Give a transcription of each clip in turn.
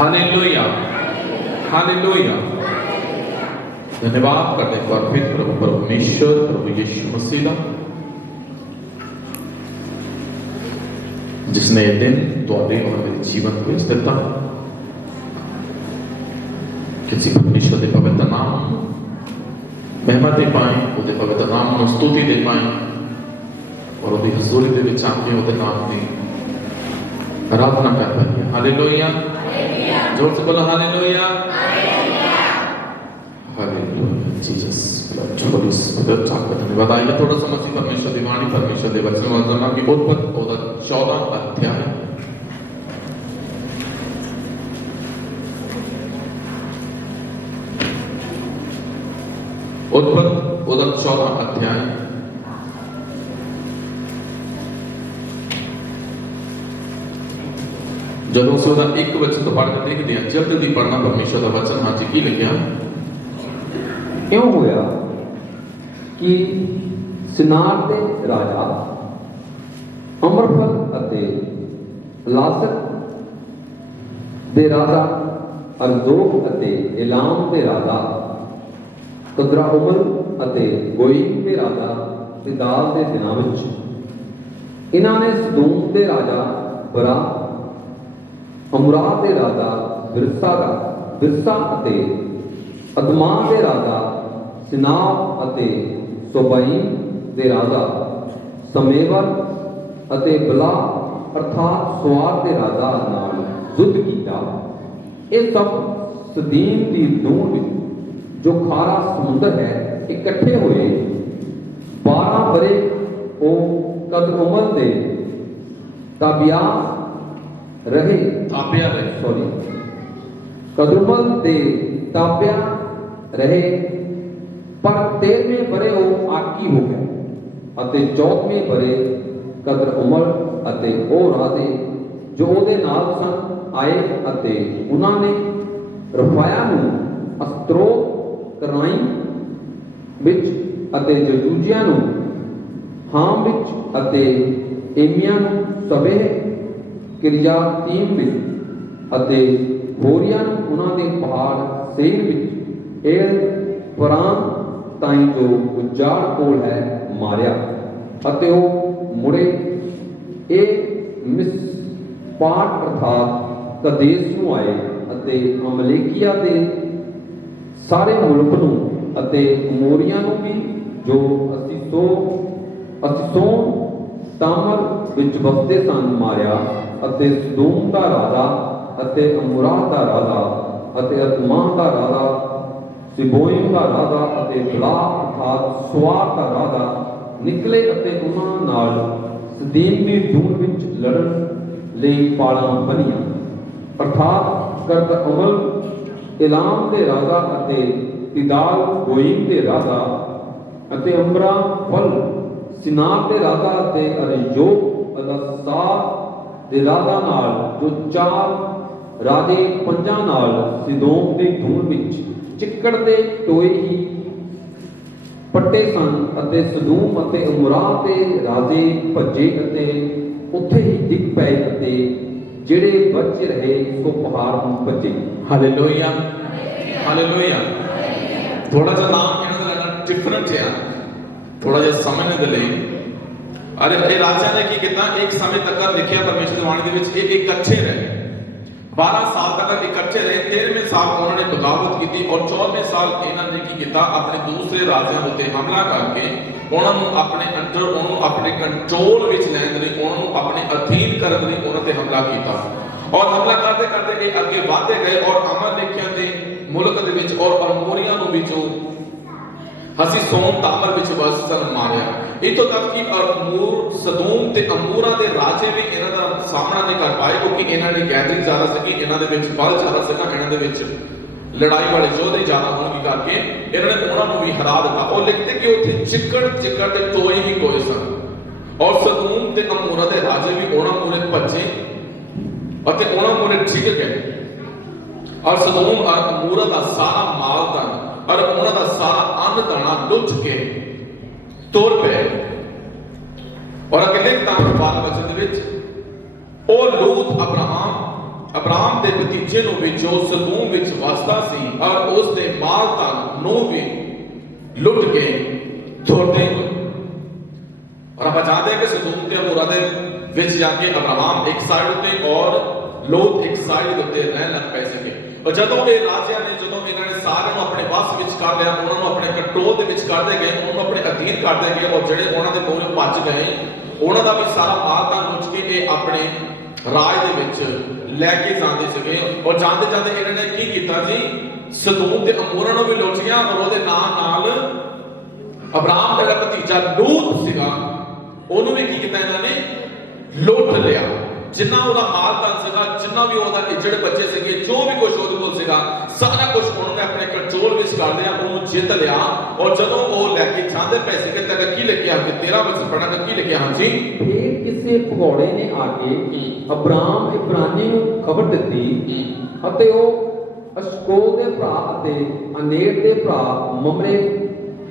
Hallelujah, hallelujah. धन्यवाद करते एक बार फिर प्रभु परमेश्वर प्रभु यीशु मसीह का, जिसने ये दिन द्वारे और मेरे जीवन को इस दिता। किसी परमेश्वर के पवित्र नाम महिमा दे पाए, उसके पवित्र नाम को स्तुति दे पाए और उसकी हजूरी के विच आके उसके नाम की आराधना कर पाए। हालेलुया, जोर से बोलो hallelujah, hallelujah. Jesus blood Holi spirit, आपका धन्यवाद। आइए थोड़ा सा मसीह परमेश्वर की वाणी, परमेश्वर के वचन वंदना की उत्पत्ति और 14 अध्याय। उत्पत्ति और 14 अध्याय। ਜਦੋਂ ਅਸੀਂ ਉਹਦਾ ਇੱਕ ਵਚਨ ਤੋਂ ਪੜ੍ਹ ਕੇ ਦੇਖਦੇ ਹਾਂ, ਜਲਦੀ ਜਲਦੀ ਪੜ੍ਹਨਾ ਪਰਮੇਸ਼ਰ ਦਾ ਵਚਨ। ਹਾਂਜੀ, ਕੀ ਲਿਖਿਆ? ਇਉਂ ਹੋਇਆ ਕਿ ਸਿਨਾਰ ਦੇ ਰਾਜਾ ਅਮਰਫਲ ਅਤੇ ਲਾਸਕ ਦੇ ਰਾਜਾ ਅਰਜ਼ੋਕ ਅਤੇ ਏਲਾਮ ਦੇ ਰਾਜਾ ਕਦਰਾਉਮਲ ਅਤੇ ਗੋਇਮ ਦੇ ਰਾਜਾ ਤਿਦਾਲ ਦੇ ਦਿਨਾਂ ਵਿੱਚ ਇਹਨਾਂ ਨੇ ਸਦੂਮ ਦੇ ਰਾਜਾ ਬਰਾ, ਅਮਰਾ ਦੇ ਰਾਜਾ ਬਿਰਸਾ ਅਤੇ ਅਦਮਾ ਦੇ ਰਾਜਾ ਸਿਨਾਬ ਅਤੇ ਸੋਬਾਈਮ ਦੇ ਰਾਜਾ ਸਮੇਵਰ ਅਤੇ ਬਲਾ ਅਰਥਾਤ ਸਵਾਰ ਦੇ ਰਾਜਾ ਨਾਲ ਯੁੱਧ ਕੀਤਾ। ਇਹ ਸਭ ਸਦੀਮ ਦੀ ਦੂਣ ਵਿੱਚ ਜੋ ਖਾਰਾ ਸਮੁੰਦਰ ਹੈ ਇਕੱਠੇ ਹੋਏ 12 ਬਰੇ ਉਹ ਕਦਰਉਮਲ ਦੇ ਤਾਬਿਆ ਰਹੇ ਕਦਰਉਮਲ ਦੇ ਤਾਬਿਆ ਰਹੇ, ਪਰ 13ਵੇਂ ਬਰੇ ਉਹ ਆਕੀ ਹੋ ਗਏ ਅਤੇ 14ਵੇਂ ਬਰੇ ਕਦਰਉਮਲ ਅਤੇ ਉਹ ਰਾਜੇ ਜੋ ਉਹਦੇ ਨਾਲ ਸਨ ਆਏ ਅਤੇ ਉਹਨਾਂ ਨੇ ਰਫਾਇਆ ਨੂੰ ਅਸਤਰੋਤ ਕਰਨਾਈਮ ਵਿੱਚ ਅਤੇ ਜਜੂਜਿਆਂ ਨੂੰ ਹਾਮ ਵਿੱਚ ਅਤੇ ਏਮੀਆਂ ਨੂੰ ਸਬੇਹ ਕਿਰਿਆਤੀਮ ਵਿੱਚ ਅਤੇ ਹੋਰੀਆਂ ਨੂੰ ਉਹਨਾਂ ਦੇ ਪਹਾੜ ਸੇਰ ਵਿੱਚ ਏਲ ਪਰਾਮ ਤਾਈਂ ਜੋ ਉਜਾੜ ਕੋਲ ਹੈ ਮਾਰਿਆ ਅਤੇ ਉਹ ਮੁੜੇ ਇਹ ਮਿਸਪਾਟ ਅਰਥਾਤ ਕਦੇਸ ਨੂੰ ਆਏ ਅਤੇ ਅਮਲੇਕੀਆ ਦੇ ਸਾਰੇ ਮੁਲਕ ਨੂੰ ਅਤੇ ਮੋਰੀਆਂ ਨੂੰ ਵੀ ਜੋ ਅਸੀਸੋਨ ਤਾਮਰ ਵਿੱਚ ਵਸਦੇ ਸਨ ਮਾਰਿਆ ਅਤੇ ਸਦੂਮ ਦਾ ਰਾਜਾ ਅਤੇ ਅਮੁਰਾ ਦਾ ਰਾਜਾ ਅਤੇ ਅਦਮਾ ਦਾ ਰਾਜਾ ਸਿਬੋਇਮ ਦਾ ਰਾਜਾ ਅਤੇ ਬਲਾ ਅਰਥਾਤ ਸਵਾਰ ਦਾ ਰਾਜਾ ਨਿਕਲੇ ਅਤੇ ਉਹਨਾਂ ਨਾਲ ਸਦੀਮ ਦੀ ਦੂਣ ਵਿੱਚ ਲੜਨ ਲਈ ਪਾਲਾਂ ਬਣੀਆਂ ਅਰਥਾਤ ਕਦਰਉਮਲ ਏਲਾਮ ਦੇ ਰਾਜਾ ਅਤੇ ਤਿਦਾਲ ਗੋਇਮ ਦੇ ਰਾਜਾ ਅਤੇ ਅਮਰਾ ਫਲ ਸਿਨਾਰ ਦੇ ਰਾਜਾ ਅਤੇ ਅਰਯੋਕ ਅਲਸਾਰ ਦੇ ਰਾਜਾ ਨਾਲ ਜੋ 4 ਰਾਜੇ 5 ਨਾਲ ਸਿਦੋਮ ਦੇ ਧੂਣ ਵਿੱਚ ਚਿੱਕੜ ਦੇ ਟੋਏ ਹੀ ਪੱਟੇ ਸਨ ਅਤੇ ਸਦੂਮ ਅਤੇ ਅਮਰਾ ਦੇ ਰਾਜੇ ਭੱਜੇ ਅਤੇ ਉੱਥੇ ਹੀ ਡਿੱਗ ਪਏ ਅਤੇ ਜਿਹੜੇ ਬਚ ਰਹੇ ਕੋ ਪਹਾੜ ਨੂੰ ਭੱਜੇ। Hallelujah, hallelujah. ਥੋੜਾ ਜਿਹਾ ਨਾਮ ਇਹਨਾਂ ਦਾ ਡਿਫਰੈਂਟ ਹੈ, ਥੋੜਾ ਜਿਹਾ ਸਮਝਣ ਦੇ ਲਈ। ਅਰੇ ਇਹ ਰਾਜਾ ਨੇ ਕੀ ਕੀਤਾ? ਇੱਕ ਸਮੇਂ ਤੱਕ ਲਿਖਿਆ ਪਰਮੇਸ਼ਰ ਦੀ ਬਾਣੀ ਦੇ ਵਿੱਚ ਇਹ ਇਕੱਠੇ ਰਹੇ, 12 ਸਾਲ ਤੱਕ ਇਕੱਠੇ ਰਹੇ। 13ਵੇਂ ਸਾਲ ਉਹਨਾਂ ਨੇ ਬਗਾਵਤ ਕੀਤੀ ਔਰ 14ਵੇਂ ਸਾਲ ਇਹਨਾਂ ਨੇ ਕੀ ਕੀਤਾ? ਆਪਣੇ ਦੂਸਰੇ ਰਾਜਿਆਂ ਉੱਤੇ ਹਮਲਾ ਕਰਕੇ ਉਹਨਾਂ ਨੂੰ ਆਪਣੇ ਅੰਡਰ, ਉਹਨੂੰ ਆਪਣੇ ਕੰਟਰੋਲ ਵਿੱਚ ਲੈਣ ਲਈ, ਉਹਨਾਂ ਨੂੰ ਆਪਣੇ ਅਧੀਨ ਕਰਨ ਲਈ ਉਹਨਾਂ ਤੇ ਹਮਲਾ ਕੀਤਾ ਔਰ ਹਮਲਾ ਕਰਦੇ ਕਰਦੇ ਇਹ ਅੱਗੇ ਵਧਦੇ ਗਏ ਔਰ ਅਮਲੇਕੀਆਂ ਦੇ ਮੁਲਕ ਦੇ ਵਿੱਚ ਔਰ ਅਮੋਰੀਆਂ ਨੂੰ ਵਿੱਚੋਂ ਹਸੀਸੋਨ ਤਾਮਰ ਵਿੱਚ ਵਸਣ ਮਾਰਿਆ। ਇਤੋਂ ਤੱਕ ਕਿ ਅਮੂਰ ਸਦੂਮ ਤੇ ਅਮੂਰਾ ਦੇ ਰਾਜੇ ਵੀ ਇਹਨਾਂ ਦਾ ਸਾਹਮਣਾ ਨਹੀਂ ਕਰ ਪਾਏ, ਕਿਉਂਕਿ ਇਹਨਾਂ ਦੀ ਗੈਦਰਿੰਗ ਜ਼ਿਆਦਾ ਸੀ, ਇਹਨਾਂ ਦੇ ਵਿੱਚ ਬਲ ਜ਼ਿਆਦਾ ਸੀ, ਇਹਨਾਂ ਦੇ ਵਿੱਚ ਲੜਾਈ ਵਾਲੇ ਯੋਧੇ ਜ਼ਿਆਦਾ ਹੋਣ ਕਰਕੇ ਇਹਨਾਂ ਨੇ ਉਹਨਾਂ ਨੂੰ ਵੀ ਹਰਾ ਦਿੱਤਾ। ਉਹ ਲਿਖਦੇ ਕਿ ਉੱਥੇ ਚਿੱਕੜ ਦੇ ਟੋਏ ਹੀ ਕੋਏ ਸਨ ਔਰ ਸਦੂਮ ਤੇ ਅਮੂਰਾ ਦੇ ਰਾਜੇ ਵੀ ਉਹਨਾਂ ਮੂਹਰੇ ਭੱਜੇ ਅਤੇ ਉਹਨਾਂ ਮੂਹਰੇ ਡਿੱਗ ਗਏ ਔਰ ਸਦੂਮ ਔਰ ਅਮੂਰਾ ਦਾ ਸਾਰਾ ਮਾਲਦਾਨ ਔਰ ਉਹਨਾਂ ਦਾ ਸਾਰਾ ਅੰਨ ਦਾਣਾ ਲੁੱਟ ਕੇ ਤੁਰ ਪਏ। ਔਰ ਅਗਲੇ ਕਿਤਾਬ 12 ਵਚਨ ਦੇ ਵਿੱਚ ਉਹ ਲੂਤ ਅਬਰਾਹਮ ਅਬਰਾਮ ਦੇ ਭਤੀਜੇ ਨੂੰ ਵੀ ਜੋ ਸਦੂਮ ਵਿੱਚ ਵਸਦਾ ਸੀ ਔਰ ਉਸ ਦੇ ਮਾਲ ਧਨ ਨੂੰ ਵੀ ਲੁੱਟ ਕੇ ਤੋੜਦੇ ਹੋਏ। ਔਰ ਆਪਾਂ ਜਾਣਦੇ ਹਾਂ ਕਿ ਸਦੂਮ ਤੇ ਅਮੋਰਾ ਦੇ ਵਿੱਚ ਜਾ ਕੇ ਅਬਰਾਮ ਇੱਕ ਸਾਈਡ ਉੱਤੇ ਔਰ ਲੋਕ ਇੱਕ ਸਾਈਡ ਉੱਤੇ ਰਹਿਣ ਲੱਗ ਪਏ ਸੀਗੇ। ਔਰ ਜਦੋਂ ਇਹ ਰਾਜਿਆਂ ਨੇ ਜਦੋਂ ਇਹਨਾਂ ਨੇ ਸਾਰਿਆਂ ਨੂੰ ਆਪਣੇ ਵੱਸ ਵਿੱਚ ਕਰ ਲਿਆ, ਉਹਨਾਂ ਨੂੰ ਆਪਣੇ ਕੰਟਰੋਲ ਦੇ ਵਿੱਚ ਕਰਦੇ ਗਏ, ਉਹਨਾਂ ਨੂੰ ਆਪਣੇ ਅਧੀਨ ਕਰਦੇ ਗਏ, ਔਰ ਜਿਹੜੇ ਉਹਨਾਂ ਦੇ ਕੋਲੋਂ ਭੱਜ ਗਏ ਉਹਨਾਂ ਦਾ ਵੀ ਸਾਰਾ ਮਾਲ ਧਨ ਲੁੱਟ ਕੇ ਇਹ ਆਪਣੇ ਰਾਜ ਦੇ ਵਿੱਚ ਲੈ ਕੇ ਜਾਂਦੇ ਸੀਗੇ। ਔਰ ਜਾਂਦੇ ਜਾਂਦੇ ਇਹਨਾਂ ਨੇ ਕੀ ਕੀਤਾ ਜੀ, ਸਦੂਮ ਤੇ ਅਮੋਰਾ ਨੂੰ ਵੀ ਲੁੱਟ ਗਿਆ ਔਰ ਉਹਦੇ ਨਾਲ ਅਬਰਾਮ ਦਾ ਜਿਹੜਾ ਭਤੀਜਾ ਲੂਤ ਸੀਗਾ ਉਹਨੂੰ ਵੀ ਕੀ ਕੀਤਾ ਇਹਨਾਂ ਨੇ, ਲੁੱਟ ਲਿਆ। ਜਿੰਨਾ ਉਹਦਾ ਮਾਲ ਧਨ ਸੀਗਾ, ਜਿੰਨਾ ਵੀ ਉਹਦਾ ਜਿਹੜੇ ਬੱਚੇ ਸੀਗੇ, ਜੋ ਵੀ ਕੁਝ ਉਹਦੇ ਕੋਲ ਸੀਗਾ, ਸਾਰਾ ਕੁਝ ਉਹਨਾਂ ਨੇ ਆਪਣੇ ਕੰਟਰੋਲ ਵਿੱਚ ਕਰ ਲਿਆ, ਉਹਨੂੰ ਜਿੱਤ ਲਿਆ। ਔਰ ਜਦੋਂ ਉਹ ਲੈ ਕੇ ਜਾਂਦੇ ਪਏ ਸੀਗੇ ਤਾਂ ਕੀ ਲਿਖਿਆ ਕਿ 13 ਵਿੱਚ ਪੜਾਂਗੇ, ਕੀ ਲਿਖਿਆ? ਹਾਂਜੀ, ਫਿਰ ਕਿਸੇ ਭਗੌੜੇ ਨੇ ਆ ਕੇ ਅਬਰਾਮ ਇਬਰਾਨੀ ਨੂੰ ਖਬਰ ਦਿੱਤੀ ਅਤੇ ਉਹ ਅਸ਼ਕੋਲ ਦੇ ਭਰਾ ਅਤੇ ਅਨੇਰ ਦੇ ਭਰਾ ਮਮਰੇ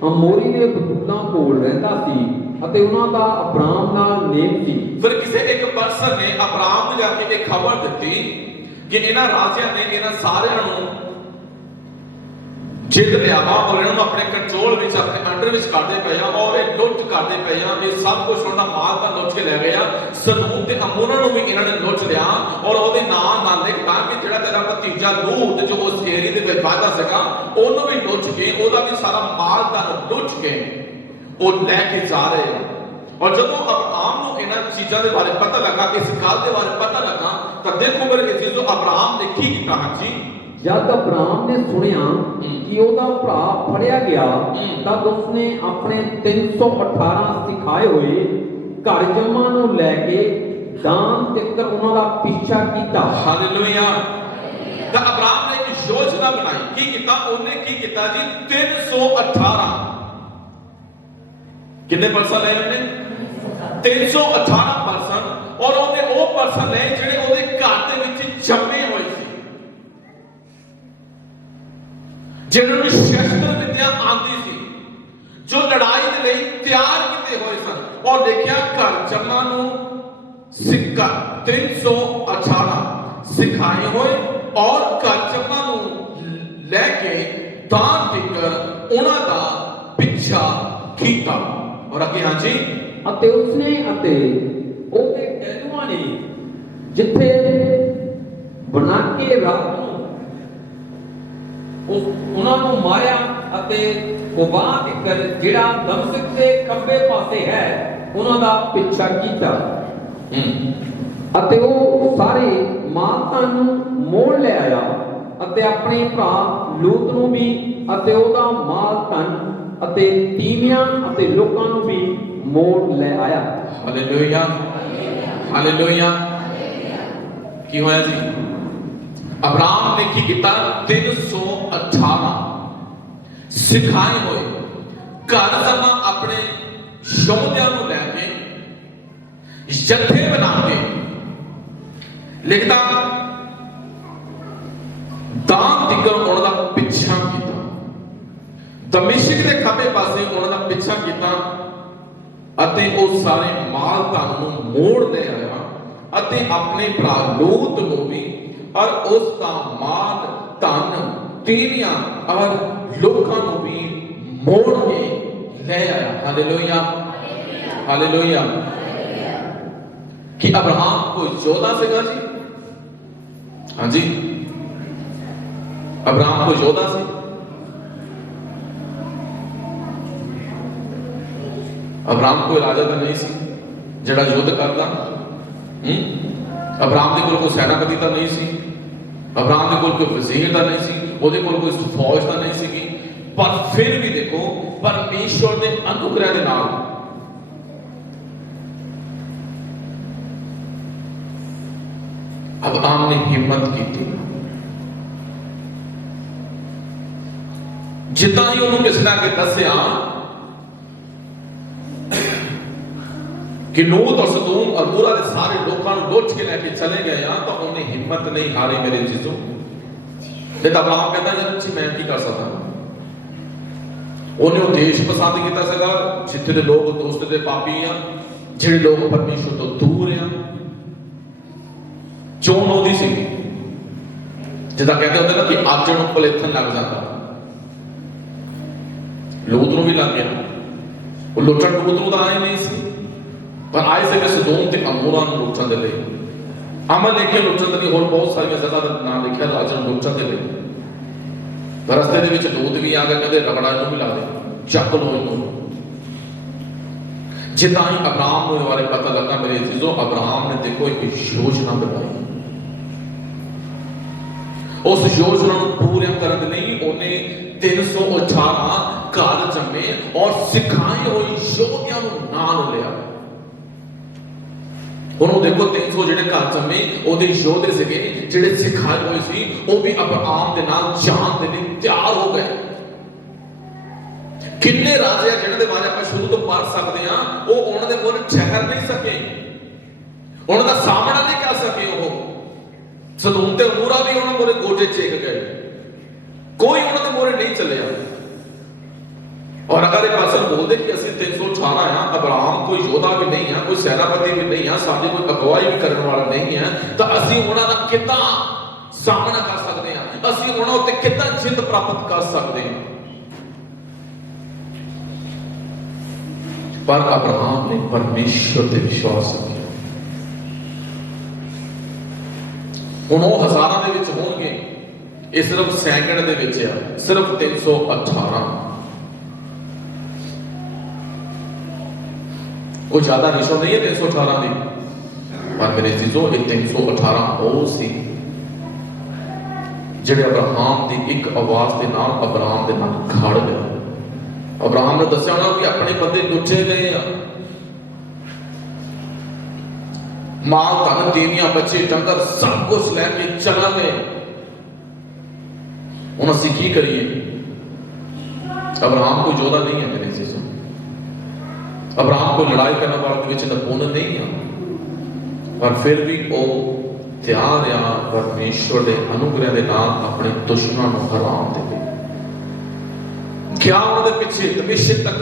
ਅਮੋਰੀ ਦੇ ਬਤੂਲਾਂ ਕੋਲ ਰਹਿੰਦਾ ਸੀ ਅਤੇ ਉਹਨਾਂ ਦਾ ਅਬਰਾਮ ਨਾਲ ਨੇਮ ਸੀ। ਫਿਰ ਕਿਸੇ ਇੱਕ ਪਰਸਨ ਨੇ ਅਬਰਾਮ ਨੂੰ ਜਾ ਕੇ ਇਹ ਖਬਰ ਦਿੱਤੀ ਕਿ ਇਹਨਾਂ ਰਾਜਿਆਂ ਨੇ ਇਹਨਾਂ ਸਾਰਿਆਂ ਨੂੰ ਜਿੱਤ ਲਿਆ ਵਾ ਔਰ ਇਹਨਾਂ ਨੂੰ ਆਪਣੇ ਕੰਟਰੋਲ ਵਿੱਚ, ਆਪਣੇ ਅੰਡਰ ਵਿੱਚ ਕਰਦੇ ਪਏ ਆ ਔਰ ਇਹ ਲੁੱਟ ਕਰਦੇ ਪਏ ਆ। ਇਹ ਸਭ ਕੁਝ ਉਹਨਾਂ ਮਾਲ ਤਾਂ ਲੁੱਟ ਕੇ ਲੈ ਗਏ ਆ। ਸਦੂਮ ਤੇ ਅਮੋਰਾ ਨੂੰ ਵੀ ਇਹਨਾਂ ਨੇ ਲੁੱਟ ਲਿਆ ਔਰ ਉਹਦੇ ਨਾਲ ਲਿਖਦਾ ਕਿ ਜਿਹੜਾ ਤੇਰਾ ਭਤੀਜਾ ਲੂਤ ਜੋ ਉਸ ਏਰੀਏ ਦੇ ਵਿੱਚ ਵਾਦਾ ਸੀਗਾ ਉਹਨੂੰ ਵੀ ਲੁੱਟ ਕੇ, ਉਹਦਾ ਵੀ ਸਾਰਾ ਮਾਲ ਤਾਂ ਲੁੱਟ ਕੇ ਉਹ ਲੈ ਕੇ ਜਾ ਰਹੇ। ਔਰ ਜਦੋਂ ਅਬਰਾਮ ਨੂੰ ਇਹਨਾਂ ਚੀਜ਼ਾਂ ਦੇ ਬਾਰੇ ਪਤਾ ਲੱਗਾ, ਇਸ ਗੱਲ ਦੇ ਬਾਰੇ ਪਤਾ ਲੱਗਾ, ਤਾਂ ਦੇਖੋ ਮੇਰੇ ਇਹ ਚੀਜ਼ ਅਬਰਾਮ ਨੇ ਕੀ ਕੀਤਾ? ਹਾਂਜੀ, ਜਦ ਅਬਰਾਮ ਨੇ ਸੁਣਿਆ ਕਿ ਉਹਦਾ ਭਰਾ ਫੜਿਆ ਗਿਆ ਤਦ ਉਸਨੇ ਆਪਣੇ 318 ਸਿਖਾਏ ਹੋਏ ਘਰ ਜਮਾਂ ਨੂੰ ਲੈ ਕੇ ਦਾਨ ਤੱਕ ਉਹਨਾਂ ਦਾ ਪਿੱਛਾ ਕੀਤਾ। ਹਾਲੇਲੂਇਆ। ਤਾਂ ਅਬਰਾਮ ਨੇ ਇੱਕ ਯੋਜਨਾ ਬਣਾਈ। ਕੀ ਕੀਤਾ ਉਹਨੇ? ਕੀ ਕੀਤਾ ਜੀ? 318 ਕਿੰਨੇ ਪਰਸਨ ਲਏ ਉਹਨੇ? 318 ਪਰਸਨ। ਔਰ ਉਹਨੇ ਉਹ ਪਰਸਨ ਲਏ ਜਿਹੜੇ ਉਹਦੇ ਘਰ ਦੇ ਵਿੱਚ ਜੰਮੇ ਹੋਏ ਸੀ, ਜਿਹਨਾਂ ਨੂੰ ਸ਼ਸਤਰ ਵਿਦਿਆ ਆਉਂਦੀ ਸੀ, ਜੋ ਲੜਾਈ ਦੇ ਲਈ ਤਿਆਰ ਕੀਤੇ ਹੋਏ ਸਨ। ਔਰ ਦੇਖਿਆ ਘਰ ਜਮਾਂ ਨੂੰ ਸਿੱਕਾ 318 ਸਿਖਾਏ ਹੋਏ ਔਰ ਘਰ ਜਮਾਂ ਨੂੰ ਲੈ ਕੇ ਦਾਨ ਦਿੱਕਰ ਉਹਨਾਂ ਦਾ ਪਿੱਛਾ ਕੀਤਾ। ਔਰ ਅੱਗੇ ਹਾਂਜੀ, ਅਤੇ ਉਸਨੇ ਅਤੇ ਉਹਦੇ ਟਹਿਲੂਆਂ ਨੇ ਜਿੱਥੇ ਬਣਾ ਕੇ ਰਾਤ ਨੂੰ ਉਹਨਾਂ ਨੂੰ ਮਾਰਿਆ ਅਤੇ ਕੋਬਾ ਤੱਕ ਜਿਹੜਾ ਦਮਸ਼ਕ ਦੇ ਖੱਬੇ ਪਾਸੇ ਹੈ ਉਹਨਾਂ ਦਾ ਪਿੱਛਾ ਕੀਤਾ ਅਤੇ ਉਹ ਸਾਰੇ ਮਾਤਾਂ ਨੂੰ ਮੋੜ ਲੈ ਆਇਆ ਅਤੇ ਆਪਣੇ ਭਰਾ ਲੂਤ ਨੂੰ ਵੀ ਅਤੇ ਉਹਦਾ ਮਾਲ ਧਨ ਅਤੇ ਤੀਵੀਆਂ ਅਤੇ ਲੋਕਾਂ ਨੂੰ ਵੀ ਮੋੜ ਲੈ ਆਇਆ। Hallelujah, hallelujah. ਕੀ ਹੋਇਆ ਜੀ? ਅਬਰਾਮ ਨੇ ਕੀ ਕੀਤਾ? 318 ਸਿਖਾਏ ਹੋਏ ਘਰ ਜਮਾਂ ਆਪਣੇ ਯੋਧਿਆਂ ਨੂੰ ਲੈ ਕੇ ਜੱਥੇ ਬਣਾ ਕੇ ਲਿਖਦਾ ਦਾਨ ਦਿੱਕਰ ਉਹਨਾਂ ਦਾ ਪਿੱਛਾ ਕੀਤਾ। ਦਮਿਸ਼ਕ ਦੇ ਖੱਬੇ ਪਾਸੇ ਉਹਨਾਂ ਦਾ ਪਿੱਛਾ ਕੀਤਾ ਅਤੇ ਉਹ ਸਾਰੇ ਮਾਲ ਧਨ ਨੂੰ ਮੋੜ ਲੈ ਆਇਆ ਅਤੇ ਆਪਣੇ ਭਰਾ ਲੂਤ ਨੂੰ ਵੀ ਔਰ ਉਸ ਦਾ ਮਾਲ ਧਨ ਤੀਵੀਆਂ ਔਰ ਲੋਕਾਂ ਨੂੰ ਵੀ ਮੋੜ ਕੇ ਲੈ ਆਇਆ। Hallelujah, hallelujah. ਕਿ ਅਬਰਾਮ ਕੋਈ ਯੋਧਾ ਸੀਗਾ ਜੀ? ਹਾਂਜੀ, ਅਬਰਾਮ ਕੋਈ ਯੋਧਾ ਸੀ? ਅਬਰਾਮ ਕੋਈ ਰਾਜਾ ਤਾਂ ਨਹੀਂ ਸੀ ਜਿਹੜਾ ਯੁੱਧ ਕਰਦਾ। ਅਬਰਾਮ ਦੇ ਕੋਲ ਕੋਈ ਸੈਨਾਪਤੀ ਤਾਂ ਨਹੀਂ ਸੀ, ਅਬਰਾਮ ਦੇ ਕੋਲ ਕੋਈ ਵਜ਼ੀਰ ਤਾਂ ਨਹੀਂ ਸੀ, ਉਹਦੇ ਕੋਲ ਕੋਈ ਫੌਜ ਤਾਂ ਨਹੀਂ ਸੀਗੀ, ਪਰ ਫਿਰ ਵੀ ਦੇਖੋ ਪਰਮੇਸ਼ਵਰ ਦੇ ਅਨੁਗ੍ਰਹਿ ਦੇ ਨਾਲ ਅਬਰਾਮ ਨੇ ਹਿੰਮਤ ਕੀਤੀ। ਜਿੱਦਾਂ ਹੀ ਉਹਨੂੰ ਕਿਸੇ ਨੇ ਆ ਕੇ ਦੱਸਿਆ ਕਿ ਲੂਤ ਔਰ ਸਦੂਮ ਔਰ ਅਮੋਰਾ ਦੇ ਸਾਰੇ ਲੋਕਾਂ ਨੂੰ ਲੁੱਟ ਕੇ ਲੈ ਕੇ ਚਲੇ ਗਏ ਆ, ਤਾਂ ਉਹਨੇ ਹਿੰਮਤ ਨਹੀਂ ਹਾਰੀ ਮੇਰੇ ਜੀਜੋ। ਤੇ ਤਾਂ ਅਬਰਾਮ ਕਹਿੰਦਾ ਜਦ ਤੁਸੀਂ ਮੈਂ ਕੀ ਕਰ ਸਕਦਾ? ਉਹਨੇ ਉਹ ਦੇਸ਼ ਪਸੰਦ ਕੀਤਾ ਸੀਗਾ ਜਿੱਥੇ ਦੇ ਲੋਕ ਦੋਸਤ ਦੇ ਪਾਪੀ ਆ, ਜਿਹੜੇ ਲੋਕ ਪਰਮੇਸ਼ਵਰ ਤੋਂ ਦੂਰ ਆ। ਚੋਣ ਉਹਦੀ ਸੀ ਜਿੱਦਾਂ ਕਹਿੰਦੇ ਹੁੰਦੇ ਨਾ ਕਿ ਅੱਜ ਨੂੰ ਭੁਲੇਖਣ ਲੱਗ ਜਾਂਦਾ, ਲੂਤ ਨੂੰ ਵੀ ਲੱਗ ਗਿਆ। ਉਹ ਲੁੱਟਣ ਲੂਤ ਨੂੰ ਤਾਂ ਆਏ ਨਹੀਂ ਸੀ, ਪਰ ਆਏ ਸੀ ਸਦੋਮ ਤੇ ਅਮੋਰਾ ਨੂੰ ਲੁੱਟਣ ਦੇ ਲਈ। ਅਮਲ ਲੈ ਕੇ ਲੁੱਟਣ ਦੇ ਲਈ ਹੋਰ ਬਹੁਤ ਸਾਰੀਆਂ ਜਗ੍ਹਾ ਦਾ ਨਾਮ ਲਿਖਿਆ ਰਾਜ ਨੂੰ ਲੁੱਟਣ ਦੇ ਲਈ। ਰਸਤੇ ਦੇ ਵਿੱਚ ਲੂਤ ਵੀ ਆ ਗਏ, ਕਹਿੰਦੇ ਰਗੜਾ ਨੂੰ ਵੀ ਲਾ ਦੇ, ਚੱਕ ਲੋ ਇਹਨੂੰ। ਜਿੱਦਾਂ ਹੀ ਅਬਰਾਮ ਨੂੰ ਇਹ ਬਾਰੇ ਪਤਾ ਲੱਗਾ ਮੇਰੇ ਅਜ਼ੀਜ਼ੋ, ਅਬਰਾਮ ਨੇ ਦੇਖੋ ਇੱਕ ਯੋਜਨਾ ਬਣਾਈ। ਉਸ ਯੋਜਨਾ ਨੂੰ ਪੂਰਾ ਕਰਨ ਦੇ ਲਈ ਉਹਨੇ 318 ਘਰ ਜੰਮੇ ਔਰ ਸਿਖਾਏ ਹੋਏ ਯੋਧਿਆਂ ਨੂੰ ਨਾਲ ਲਿਆ। ਉਹਨੂੰ ਦੇਖੋ 300 ਜਿਹੜੇ ਘਰ ਜੰਮੇ ਉਹਦੇ ਯੋਧੇ ਸੀਗੇ, ਜਿਹੜੇ ਸਿਖਾਏ ਹੋਏ ਸੀ, ਉਹ ਵੀ ਅਬਰਾਮ ਦੇ ਨਾਲ ਜਾਣ ਦੇ ਲਈ ਤਿਆਰ ਹੋ ਗਏ। ਕਿੰਨੇ ਰਾਜੇ ਜਿਹਨਾਂ ਦੇ ਬਾਰੇ ਆਪਾਂ ਸ਼ੁਰੂ ਤੋਂ ਪੜ੍ਹ ਸਕਦੇ ਹਾਂ, ਉਹ ਉਹਨਾਂ ਦੇ ਮੂਹਰੇ ਠਹਿਰ ਨਹੀਂ ਸਕੇ, ਉਹਨਾਂ ਦਾ ਸਾਹਮਣਾ ਨਹੀਂ ਕਰ ਸਕੇ। ਉਹ ਸਦੋਮ ਤੇ ਅਮੋਰਾ ਵੀ ਉਹਨਾਂ ਮੂਹਰੇ ਗੋਡੇ ਚੇਕ ਗਏ, ਕੋਈ ਉਹਨਾਂ ਦੇ ਮੂਹਰੇ ਨਹੀਂ ਚੱਲਿਆ। ਔਰ ਅਗਰ ਇਹ ਪਾਸਲ ਬੋਲਦੇ ਕਿ ਅਸੀਂ 318 ਆ, ਅਬਰਾਮ ਕੋਈ ਯੋਧਾ ਵੀ ਨਹੀਂ ਆ, ਕੋਈ ਸੈਨਾਪਤੀ ਵੀ ਨਹੀਂ ਆ, ਸਾਡੇ ਕੋਈ ਅਗਵਾਈ ਵੀ ਕਰਨ ਵਾਲਾ ਨਹੀਂ ਹੈ, ਤਾਂ ਅਸੀਂ ਉਹਨਾਂ ਦਾ ਕਿੱਦਾਂ ਸਾਹਮਣਾ ਕਰ ਸਕਦੇ ਹਾਂ? ਅਸੀਂ ਉਹਨਾਂ ਉੱਤੇ ਕਿੱਦਾਂ ਜਿੱਤ ਪ੍ਰਾਪਤ ਕਰ ਸਕਦੇ ਹਾਂ? ਪਰ ਅਬਰਾਮ ਨੇ ਪਰਮੇਸ਼ਵਰ ਤੇ ਵਿਸ਼ਵਾਸ ਰੱਖਿਆ। ਹੁਣ ਉਹ ਹਜ਼ਾਰਾਂ ਦੇ ਵਿੱਚ ਹੋਣਗੇ, ਇਹ ਸਿਰਫ ਸੈਂਕੜ ਦੇ ਵਿੱਚ ਆ, ਸਿਰਫ 318। ਕੋਈ ਜ਼ਿਆਦਾ ਰੇਸ਼ੋ ਨਹੀਂ ਹੈ 318 ਦੀ, ਪਰ ਮੇਰੇ ਅਜ਼ੀਜ਼ੋ ਇਹ 318 ਉਹ ਸੀ ਜਿਹੜੇ ਅਬਰਾਮ ਦੀ ਇੱਕ ਆਵਾਜ਼ ਦੇ ਨਾਲ ਅਬਰਾਮ ਦੇ ਨਾਲ ਖੜ ਗਏ। ਅਬਰਾਮ ਨੇ ਦੱਸਿਆ ਉਹਨਾਂ ਕਿ ਆਪਣੇ ਬੰਦੇ ਲੁੱਟੇ ਗਏ ਆ, ਮਾਲ ਧਨ ਦੇਵੀਆਂ ਬੱਚੇ ਡੰਗਰ ਸਭ ਕੁਝ ਲੈ ਕੇ ਚਲਾ ਗਏ। ਹੁਣ ਅਸੀਂ ਕੀ ਕਰੀਏ? ਅਬਰਾਮ ਕੋਈ ਯੋਧਾ ਨਹੀਂ ਹੈ ਮੇਰੇ ਅਜ਼ੀਜ਼ੋ, ਅਬਰਾਮ ਕੋਈ ਲੜਾਈ ਕਰਨ ਵਾਲੇ ਵਿੱਚ ਨਿਪੁੰਨ ਨਹੀਂ ਆ, ਪਰ ਫਿਰ ਵੀ ਉਹ ਤਿਆਰ ਆ ਪਰਮੇਸ਼ਵਰ ਦੇ ਅਨੁਗ੍ਰਹਿ ਦੇ ਨਾਲ ਆਪਣੇ ਦੁਸ਼ਮਣਾਂ ਨੂੰ ਹਰਾਉਣ ਦੇ ਲਈ। ਕਿਆ ਉਹਨਾਂ ਦੇ ਪਿੱਛੇ ਦਮਿਸ਼ਕ ਤੱਕ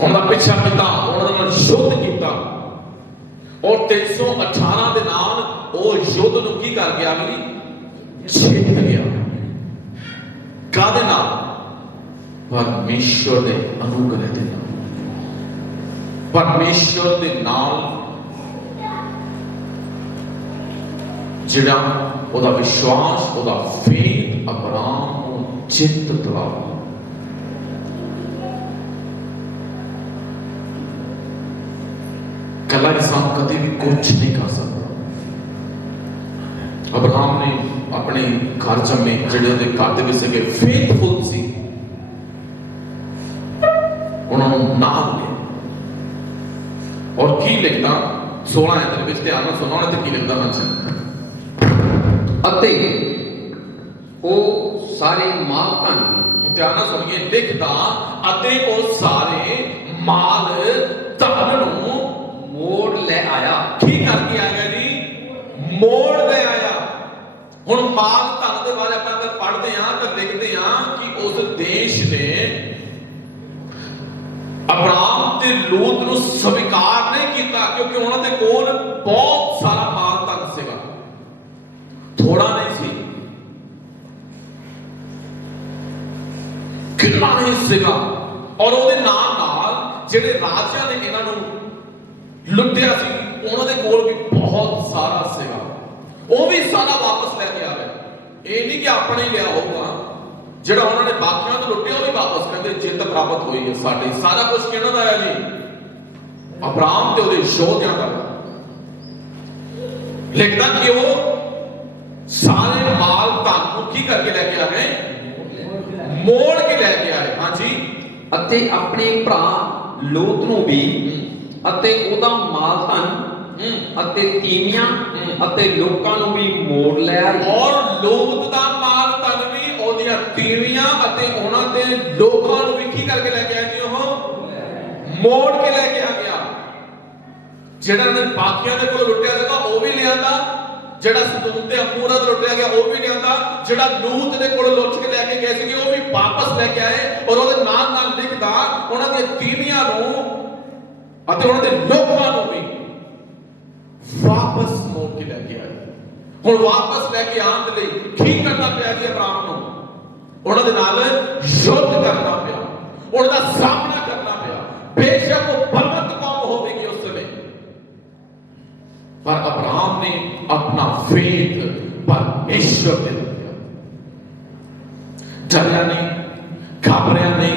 ਉਹਨਾਂ ਦਾ ਪਿੱਛਾ ਕੀਤਾ, ਉਹਨਾਂ ਨਾਲ ਯੁੱਧ ਕੀਤਾ, ਔਰ 318 ਦੇ ਨਾਲ ਉਹ ਯੁੱਧ ਨੂੰ ਕੀ ਕਰ ਗਿਆ? ਵੀ ਜਿੱਤ ਗਿਆ। ਕਾਹਦੇ ਨਾਲ? ਪਰਮੇਸ਼ਵਰ ਦੇ ਅਨੁਗ੍ਰਹਿ ਦੇ ਨਾਲ। ਪਰਮੇਸ਼ਵਰ ਦੇ ਨਾਲ ਜਿਹੜਾ ਉਹਦਾ ਵਿਸ਼ਵਾਸ, ਉਹਦਾ ਫੇਥ ਅਬਰਾਮ ਨੂੰ ਜਿੱਤ ਦਿਲਾਇਆ। ਕੱਲਾ ਇਨਸਾਨ ਕਦੇ ਵੀ ਕੁਝ ਨਹੀਂ ਕਰ ਸਕਦਾ। ਅਬਰਾਮ ਨੇ ਆਪਣੇ ਘਰ ਜੰਮੇ ਜਿਹੜੇ ਉਹਦੇ ਘਰ ਦੇ ਵਿੱਚ ਸੀਗੇ, ਫੇਥਫੁਲ ਸੀ, ਉਹਨਾਂ ਨੂੰ ਨਾਲ ਲਿਆ। ਔਰ ਕੀ ਲਿਖਦਾ 16 ਆਇਤ ਵਿੱਚ, ਧਿਆਨ ਨਾਲ ਸੁਣੋ ਤੇ ਕੀ ਲਿਖਦਾ ਹਾਂ। ਅਤੇ ਉਹ ਸਾਰੇ ਮਾਲ ਧਨ ਨੂੰ ਧਿਆਨ ਨਾਲ ਸੁਣੀਏ, ਲਿਖਦਾ ਅਤੇ ਉਹ ਸਾਰੇ ਮਾਲ ਧਨ ਨੂੰ ਮੋੜ ਲੈ ਆਇਆ। ਕੀ ਕਰਕੇ ਆ ਗਿਆ ਜੀ? ਮੋੜ ਲੈ ਆਇਆ। ਹੁਣ ਮਾਲ ਧਨ ਦੇ ਬਾਰੇ ਆਪਾਂ ਅਗਰ ਪੜ੍ਹਦੇ ਹਾਂ ਤਾਂ ਲਿਖਦੇ ਹਾਂ ਕਿ ਉਸ ਦੇਸ਼ ਨੇ ਅਬਰਾਮ ਤੇ ਲੂਤ ਨੂੰ ਸਵੀਕਾਰ ਨਹੀਂ ਕੀਤਾ, ਕਿਉਂਕਿ ਉਹਨਾਂ ਦੇ ਕੋਲ ਬਹੁਤ ਸਾਰਾ ਮਾਲ ਧਨ ਸੀਗਾ, ਥੋੜਾ ਨਹੀਂ ਸੀ, ਕਿੰਨਾ ਨਹੀਂ ਸੀਗਾ। ਔਰ ਉਹਦੇ ਨਾਲ ਨਾਲ ਜਿਹੜੇ ਰਾਜਿਆਂ ਨੇ ਇਹਨਾਂ ਨੂੰ ਲੁੱਟਿਆ ਸੀ, ਉਹਨਾਂ ਦੇ ਕੋਲ ਵੀ ਬਹੁਤ ਸਾਰਾ ਸੀਗਾ, ਉਹ ਵੀ ਸਾਰਾ ਵਾਪਸ ਲੈ ਕੇ ਆ ਗਏ। ਇਹ ਨਹੀਂ ਕਿ ਆਪਣੇ ਹੀ ਲਿਆ ਹੋਊਗਾ, ਜਿਹੜਾ ਉਹਨਾਂ ਨੇ ਬਾਕੀਆਂ ਤੋਂ ਲੁੱਟਿਆ ਉਹ ਵੀ ਵਾਪਸ ਕਹਿੰਦੇ ਜਿੱਤ ਪ੍ਰਾਪਤ ਹੋਈ ਹੈ ਸਾਡੀ। ਸਾਰਾ ਕੁਝ ਕਿਹਨਾਂ ਦਾ ਹੈ ਜੀ? ਅਬਰਾਮ ਤੇ ਉਹਦੇ ਯੋਧਿਆਂ ਦਾ। ਲਿਖਦਾ ਕਿ ਉਹ ਸਾਰੇ ਮਾਲ ਧਨ ਨੂੰ ਕੀ ਕਰਕੇ ਲੈ ਕੇ ਆ ਗਏ? ਮੋੜ ਕੇ ਲੈ ਕੇ ਆਏ। ਹਾਂਜੀ, ਅਤੇ ਆਪਣੇ ਭਰਾ ਲੋਤ ਨੂੰ ਵੀ ਅਤੇ ਉਹਦਾ ਮਾਲ ਧਨ ਅਤੇ ਤੀਵੀਆਂ ਅਤੇ ਲੋਕਾਂ ਨੂੰ ਵੀ ਮੋੜ ਲੈ ਆਏ। ਔਰ ਲੋਤ ਦਾ ਮਾਲ ਧਨ ਵੀ, ਉਹਦੀਆਂ ਤੀਵੀਆਂ ਅਤੇ ਉਹਨਾਂ ਦੇ ਲੋਕਾਂ ਨੂੰ ਵੀ ਕੀ ਕਰਕੇ ਲੈ ਕੇ ਆਏ ਜੀ? ਉਹ ਮੋੜ ਕੇ ਲੈ ਕੇ ਆ ਗਿਆ। ਜਿਹੜਾ ਨੇ ਬਾਕੀਆਂ ਦੇ ਕੋਲ ਲੁੱਟਿਆ ਸੀਗਾ ਉਹ ਵੀ ਲਿਆਂਦਾ, ਜਿਹੜਾ ਸਦੋਮ ਤੇ ਅਮੋਰਾ ਤੋਂ ਲੁੱਟਿਆ ਗਿਆ ਉਹ ਵੀ ਲਿਆਂਦਾ, ਜਿਹੜਾ ਲੂਤ ਦੇ ਕੋਲ ਲੁੱਟ ਕੇ ਲੈ ਕੇ ਗਏ ਸੀਗੇ ਉਹ ਵੀ ਵਾਪਸ ਲੈ ਕੇ ਆਏ। ਔਰ ਉਹਦੇ ਨਾਲ ਨਾਲ ਲਿਖਦਾ ਉਹਨਾਂ ਦੀਆਂ ਤੀਵੀਆਂ ਨੂੰ ਅਤੇ ਉਹਨਾਂ ਦੇ ਲੋਕਾਂ ਨੂੰ ਵੀ वापस मोड़ के लेके आए। ਹੁਣ ਵਾਪਸ ਲੈ ਕੇ ਆਉਣ ਦੇ ਲਈ ਕੀ ਕਰਨਾ ਪਿਆ ਜੀ ਅਬਰਾਮ ਨੂੰ? ਉਹਨਾਂ ਦੇ ਨਾਲ ਯੁੱਧ ਕਰਨਾ ਪਿਆ, ਉਹਨਾਂ ਦਾ ਸਾਹਮਣਾ ਕਰਨਾ ਪਿਆ। ਬੇਸ਼ੱਕ ਉਹ ਬਲਵੰਤ ਕੌਮ ਹੋਵੇਗੀ ਉਸ ਸਮੇਂ, ਪਰ ਅਬਰਾਮ ਨੇ ਆਪਣਾ ਫੇਥ ਪਰਮੇਸ਼ਵਰ ਤੇ ਰੱਖਿਆ। ਡਰਿਆ ਨਹੀਂ, ਘਬਰਾਇਆ ਨਹੀਂ,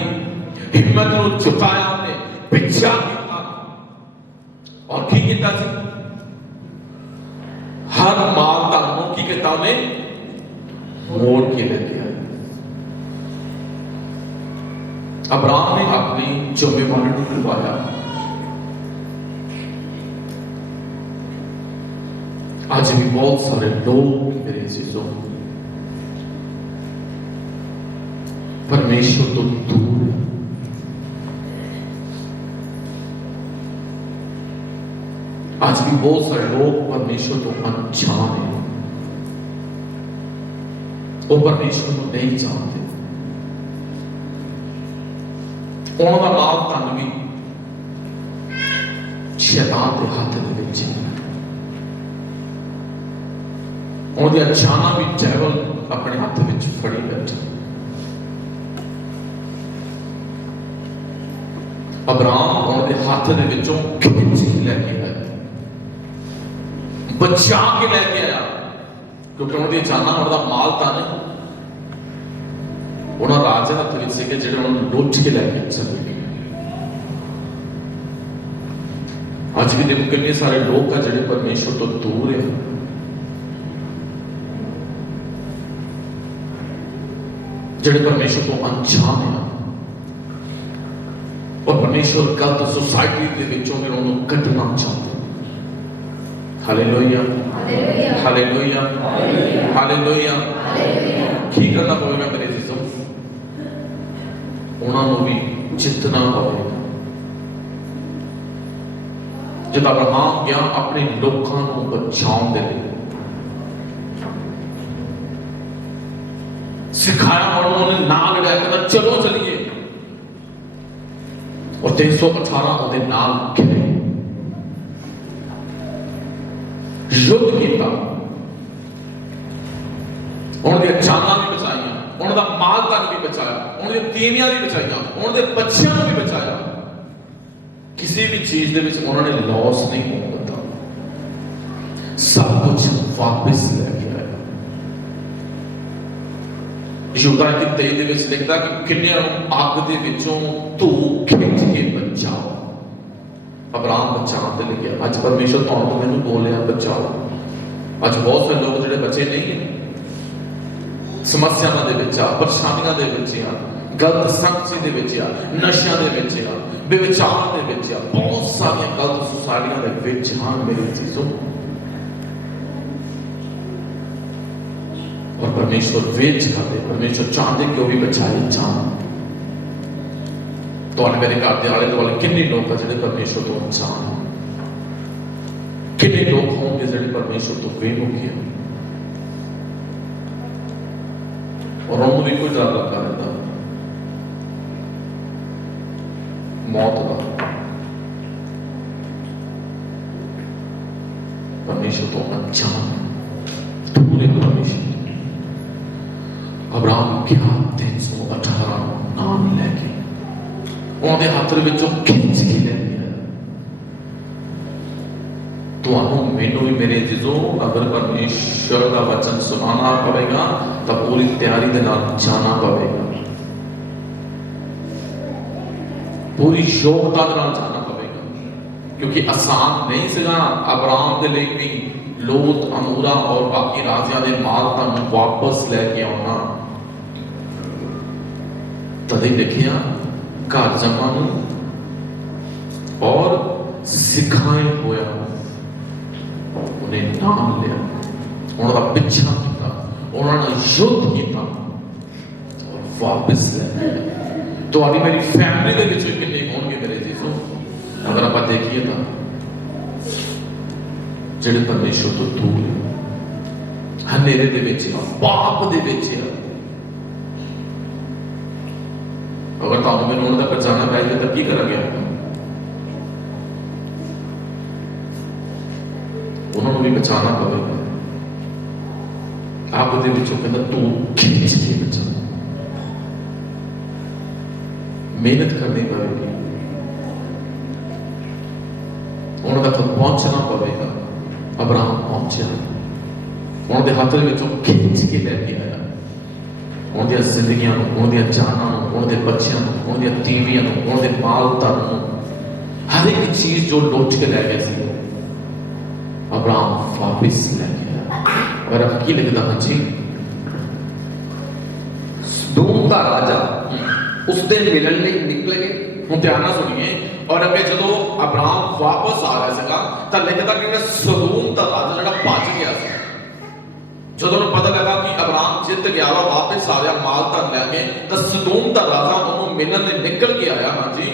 ਹਿੰਮਤ ਨੂੰ ਝੁਕਾਇਆ ਉਹਨੇ, ਪਿੱਛਾ ਕੀਤਾ। ਔਰ ਕੀ ਕੀਤਾ ਸੀ? हर माल धन की किताब ने मोड़ के लेके आए। अब्राहम ने अपनी जिम्मेवारी को निभाया। आज भी बहुत सारे लोग मेरे चीजों परमेश्वर तो दूर है। आज भी बहुत सारे लोग परमेश्वर को अनजान है, वो परमेश्वर को नहीं जानते। उन्होंने माल धन भी शैतान के हाथ दे विच है। उन्होंने अचानक भी डेविल अपने हाथ विच फड़ी बैठा। अब्राहम उन्होंने हाथ दे विचों खिंच के लेके आया, बचा के लेके आया, क्योंकि उन्होंने जाना उनका माल धन उन्होंने राजे का हथ से जो उन्होंने लुट के लेके चले गए। आज भी देखो कितने सारे लोग हैं जो परमेश्वर तो दूर है। जो परमेश्वर को अनजान है और परमेश्वर गलत सोसाइटी के विचों में उन्होंने कटना चाहते। Hallelujah, hallelujah, hallelujah. की करना पड़ेगा मेरे जीजों? उन्होंने भी जितना पड़ेगा। जब अब्राहम गया अपने लोगों को बचाने दे लिए, सिखाया और उन्होंने नाल लड़ाया, चलो चलिए, और 318 उन्हें नाल गिरे, युद्ध किया। उन्होंने जाना भी बचाई, उन्होंने माल धन भी बचाया, उन्होंने तीवियां भी बचाई, उन्होंने बच्चों को भी बचाया। किसी भी चीज के विच उन्होंने लॉस नहीं होने दिया, सब कुछ वापस लेके आया। यहूदा की 23 ਦੇ ਵਿੱਚ ਲਿਖਦਾ ਕਿ ਕਿੰਨਿਆਂ ਨੂੰ ਅੱਗ ਦੇ ਵਿੱਚੋਂ ਧੂ ਖਿੱਚ ਕੇ ਬਚਾਓ। अब्राहम बचाने के लिए आज परमेश्वर तो मैंने बोलिया बचाओ। आज बहुत सारे लोग जो बचे नहीं है, समस्यावां दे विच आ, परेशानियां दे विच आ, गलत संगति दे विच आ, नशियां दे विच आ, बेविचार दे विच आ, बहुत सारी गलत सोसाइटियां दे विच हां मेरी चीजों। और परमेश्वर वेच करते, परमेश्वर चाहते कि वो भी बचाए जान। तो मेरे घर के आले दुआले कितने लोग हैं जो परमेश्वर को अनजान हैं, कितने लोग होंगे जो परमेश्वर तो बेमुखी हैं, और उन्होंने भी कोई डर लगा रहता मौत का। परमेश्वर तो अनजान है, दूर है परमेश्वर। अब्राहम क्या 318 नाम लेके उन्होंने हाथ विचों खिंच के ले लिया। तो मैनू भी मेरे जीजों अगर परमेश्वर का वचन सुनाना पड़ेगा तो पूरी तैयारी के नाल जाना पड़ेगा, पूरी योग्यता के नाल जाना पड़ेगा, क्योंकि आसान नहीं सीगा अब्राहम के लिए भी लोत, अनूरा और बाकी राजियां दे माल धन वापस लेके आना। तदे लिखिया घर जमानू और सिखाए होया उन्हें नाम लिया, उन्होंने पिछा किया, उन्होंने युद्ध किया और वापस ले आया। तो अभी मेरी फैमिली के विच कितने होंगे मेरे जीजों? अगर आप देखिए तो जिहड़े परमेश्वर तो दूर है, हनेरे दे विच है, पाप दे विच है। अगर तुम मैंने उन्होंने तक जाना पै जाए तो की करा गया? ਉਹਨਾਂ ਨੂੰ ਵੀ ਬਚਾਉਣਾ ਪਵੇਗਾ। ਆਪ ਉਹਦੇ ਵਿੱਚੋਂ ਕਹਿੰਦਾ ਤੂੰ ਖਿੱਚ ਕੇ ਬਚਾ, ਮਿਹਨਤ ਕਰਨੀ ਪਵੇਗੀ, ਉਹਨਾਂ ਤੱਕ ਪਹੁੰਚਣਾ ਪਵੇਗਾ। ਅਬਰਾਹਮ ਪਹੁੰਚਿਆ, ਉਹਨਾਂ ਦੇ ਹੱਥ ਦੇ ਵਿੱਚੋਂ ਖਿੱਚ ਕੇ ਲੈ ਕੇ ਆਇਆ ਉਹਨਾਂ ਦੀਆਂ ਜ਼ਿੰਦਗੀਆਂ ਨੂੰ, ਉਹਨਾਂ ਦੀਆਂ ਜਾਨਾਂ ਨੂੰ, ਉਹਨਾਂ ਦੇ ਬੱਚਿਆਂ ਨੂੰ, ਉਹਨਾਂ ਦੀਆਂ ਟੀਵੀਆਂ ਨੂੰ, ਉਹਨਾਂ ਦੇ ਮਾਲ ਧਨ ਨੂੰ, ਹਰ ਇੱਕ ਚੀਜ਼ ਜੋ ਲੁੱਟ ਕੇ ਲੈ ਗਿਆ ਸੀ ਅਬਰਾਹਮ ਵਾਪਿਸ ਲੈ ਕੇ ਆਇਆ। ਔਰ ਅਬ ਕੀ ਲਿਖਦਾ ਹਾਂ ਜੀ, ਸਦੋਮ ਦਾ ਰਾਜਾ ਉਸ ਦੇ ਮਿਲਣ ਲਈ ਨਿਕਲ ਗਏ। ਹੁਣ ਧਿਆਨ ਨਾਲ ਸੁਣੀਏ। ਔਰ ਅੱਗੇ ਜਦੋਂ ਅਬਰਾਹਮ ਵਾਪਸ ਆ ਰਿਹਾ ਸੀਗਾ ਤਾਂ ਲਿਖਦਾ ਕਿ ਸਦੋਮ ਦਾ ਰਾਜਾ ਜਿਹੜਾ ਭੱਜ ਗਿਆ ਸੀ, ਜਦੋਂ ਉਹਨੂੰ ਪਤਾ ਲੱਗਾ ਕਿ ਅਬਰਾਹਮ ਜਿੱਤ ਗਿਆ ਵਾ, ਵਾਪਸ ਆ ਗਿਆ ਮਾਲ ਧਨ ਲੈ ਕੇ, ਤਾਂ ਸਦੋਮ ਦਾ ਰਾਜਾ ਉਹਨੂੰ ਮਿਲਣ ਲਈ ਨਿਕਲ ਕੇ ਆਇਆ। ਹਾਂਜੀ,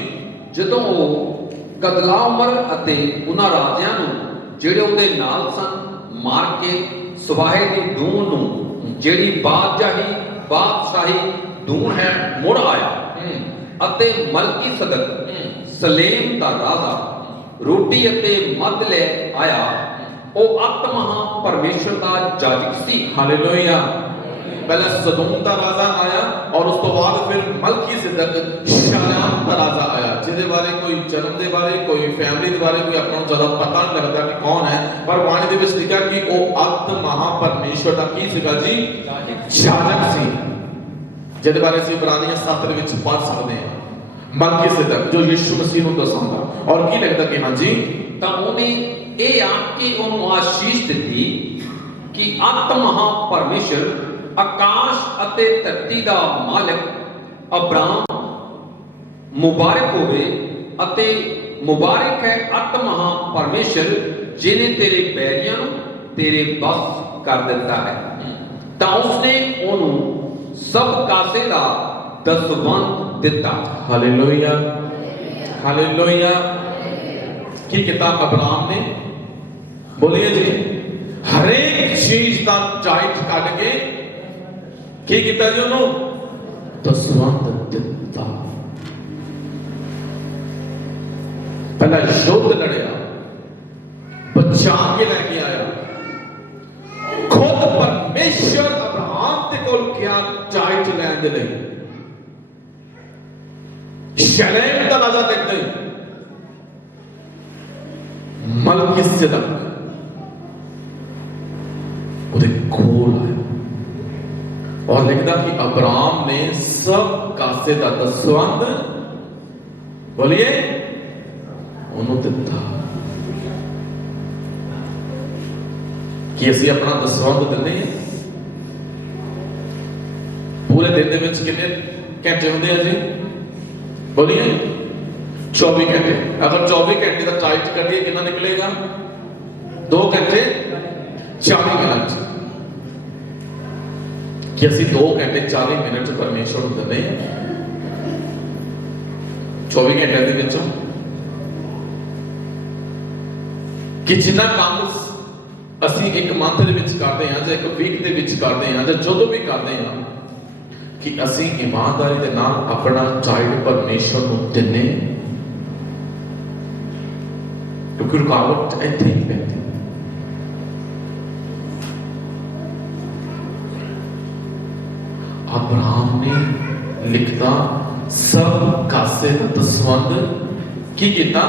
ਜਦੋਂ ਉਹ ਕਦਲਾਮਰ ਅਤੇ ਉਹਨਾਂ ਰਾਜਿਆਂ ਨੂੰ ਜਿਹੜੇ ਉਹਦੇ ਨਾਲ ਸਨ ਮਾਰ ਕੇ ਸਵਾਹੇ ਦੀ ਦੂਣ ਨੂੰ, ਜਿਹੜੀ ਬਾਦਸ਼ਾਹੀ ਦੂਣ ਹੈ, ਮੁੜ ਆਇਆ ਅਤੇ ਮਲਕੀ ਸਦਕ ਸਲੇਮ ਦਾ ਰਾਜਾ ਰੋਟੀ ਅਤੇ ਮਦ ਲੈ ਆਇਆ। ਉਹ ਆਤਮਾ ਪਰਮੇਸ਼ਰ ਦਾ ਜਾਜਕ ਸੀ। ਹਾਲੇਲੂਇਆ। ਪਹਿਲਾਂ ਸਦੋਮ ਦਾ ਰਾਜਾ ਆਇਆ ਔਰ ਉਸ ਤੋਂ ਬਾਅਦ ਫਿਰ ਮਲਕੀ ਸਿਦਕ ਸ਼ਾਲਾਮ ਦਾ ਰਾਜਾ ਆਇਆ, ਜਿਹਦੇ ਬਾਰੇ ਕੋਈ ਜਨਮ ਦੇ ਬਾਰੇ, ਕੋਈ ਫੈਮਿਲੀ ਦੇ ਬਾਰੇ ਕੋਈ ਆਪਾਂ ਨੂੰ ਜ਼ਿਆਦਾ ਪਤਾ ਨਹੀਂ ਲੱਗਦਾ ਕਿ ਕੌਣ ਹੈ, ਪਰ ਬਾਣੀ ਦੇ ਵਿੱਚ ਲਿਖਿਆ ਕਿ ਉਹ ਆਤਮਾ ਪਰਮੇਸ਼ਰ ਦਾ ਕੀ ਸੀਗਾ ਜੀ, ਜਾਜਕ ਸੀ, ਜਿਹਦੇ ਬਾਰੇ ਅਸੀਂ ਇਬਰਾਨੀਆਂ 7 ਦੇ ਵਿੱਚ ਪੜ੍ਹ ਸਕਦੇ ਹਾਂ। ਮਲਕੀ ਸਿਦਕ ਜੋ ਯਿਸੂ ਮਸੀਹ ਨੂੰ ਦਰਸਾਉਂਦਾ। ਔਰ ਕੀ ਲਿਖਦਾ ਕਿ ਹਾਂਜੀ, ਤਾਂ ਉਹਨੇ ਇਹ ਆਖ ਕੇ ਉਹਨੂੰ ਆਸ਼ੀਸ਼ ਦਿੱਤੀ ਕਿ ਆਤਮਾ ਪਰਮੇਸ਼ਰ ਆਕਾਸ਼ ਅਤੇ ਧਰਤੀ ਦਾ ਮਾਲਕ ਅਬਰਾਮ ਮੁਬਾਰਕ ਹੋਵੇ ਅਤੇ ਮੁਬਾਰਕ ਹੈ ਆਤਮਾ ਪਰਮੇਸ਼ਰ ਜਿਹਨੇ ਤੇਰੇ ਬੈਰੀਆਂ ਨੂੰ ਤੇਰੇ ਬਸ ਕਰ ਦਿੱਤਾ ਹੈ। ਤਾਂ ਉਸਨੇ ਉਹਨੂੰ ਸਭ ਕਾਸੇ ਦਾ ਦਸਵੰਧ ਦਿੱਤਾ। Hallelujah, hallelujah. ਕੀ ਕੀਤਾ ਅਬਰਾਮ ਨੇ? ਬੋਲੀਏ ਜੀ, ਹਰੇਕ ਚੀਜ਼ ਦਾ ਟਾਈਟ ਕੱਢ ਕੇ ਕੀ ਕੀਤਾ ਜੀ, ਉਹਨੂੰ ਦਸਵੰਧ ਦਿੱਤਾ। ਪਹਿਲਾਂ ਯੁੱਧ ਲੜਿਆ, ਬਚਾ ਕੇ ਲੈ ਕੇ ਆਇਆ। ਖੁਦ ਪਰਮੇਸ਼ਰ ਅਬਰਾਮ ਦੇ ਕੋਲ ਗਿਆ ਟਾਈਟ ਲੈਣ ਦੇ ਲਈ। ਸ਼ਲੇਮ ਦਾ ਰਾਜਾ ਦੇਖਦੇ ਮਲਕੀ ਸਿਦਕ ਉਹਦੇ ਕੋਲ ਆਇਆ ਔਰ ਲਿਖਦਾ ਕਿ ਅਬਰਾਮ ਨੇ ਸਭ ਕਾਸੇ ਦਾ ਦਸਵੰਧ ਬੋਲੀਏ ਉਹਨੂੰ ਦਿੱਤਾ। ਕਿ ਅਸੀਂ ਆਪਣਾ ਦਸਵੰਧ ਦਿੰਦੇ ਹਾਂ? ਪੂਰੇ ਦਿਨ ਦੇ ਵਿੱਚ ਕਿੰਨੇ ਘੰਟੇ ਹੁੰਦੇ ਆ ਜੀ? ਬੋਲੀਏ 24 ਘੰਟੇ। ਅਗਰ 24 ਘੰਟੇ ਦਾ ਟਾਈਟ ਕਰੀਏ ਕਿੰਨਾ ਨਿਕਲੇਗਾ? 2 ਘੰਟੇ 40 ਮਿੰਟ। ਕਿ ਅਸੀਂ 2 ਘੰਟੇ 40 ਮਿੰਟ ਪਰਮੇਸ਼ਰ ਨੂੰ ਦਿੰਦੇ ਹਾਂ 24 ਘੰਟੇ ਦੇ ਵਿੱਚੋਂ। ਕਿ ਜਿੰਨਾ ਕੰਮ ਅਸੀਂ ਇੱਕ ਮੰਥ ਦੇ ਵਿੱਚ ਕਰਦੇ ਹਾਂ ਜਾਂ ਇੱਕ ਵੀਕ ਦੇ ਵਿੱਚ ਕਰਦੇ ਹਾਂ ਜਾਂ ਜਦੋਂ ਵੀ ਕਰਦੇ ਹਾਂ, ਕਿ ਅਸੀਂ ਇਮਾਨਦਾਰੀ ਦੇ ਨਾਲ ਆਪਣਾ ਟਾਈਟ ਪਰਮੇਸ਼ਰ ਨੂੰ ਦਿੰਦੇ, ਕਿਉਂਕਿ ਰੁਕਾਵਟ ਇੱਥੇ ਹੀ ਪੈਂਦੀ। ਅਬਰਾਮ ਨੇ ਲਿਖਦਾ ਸਭ ਕਾਸੇ ਦਾ ਦਸਵੰਧ ਕੀ ਕੀਤਾ?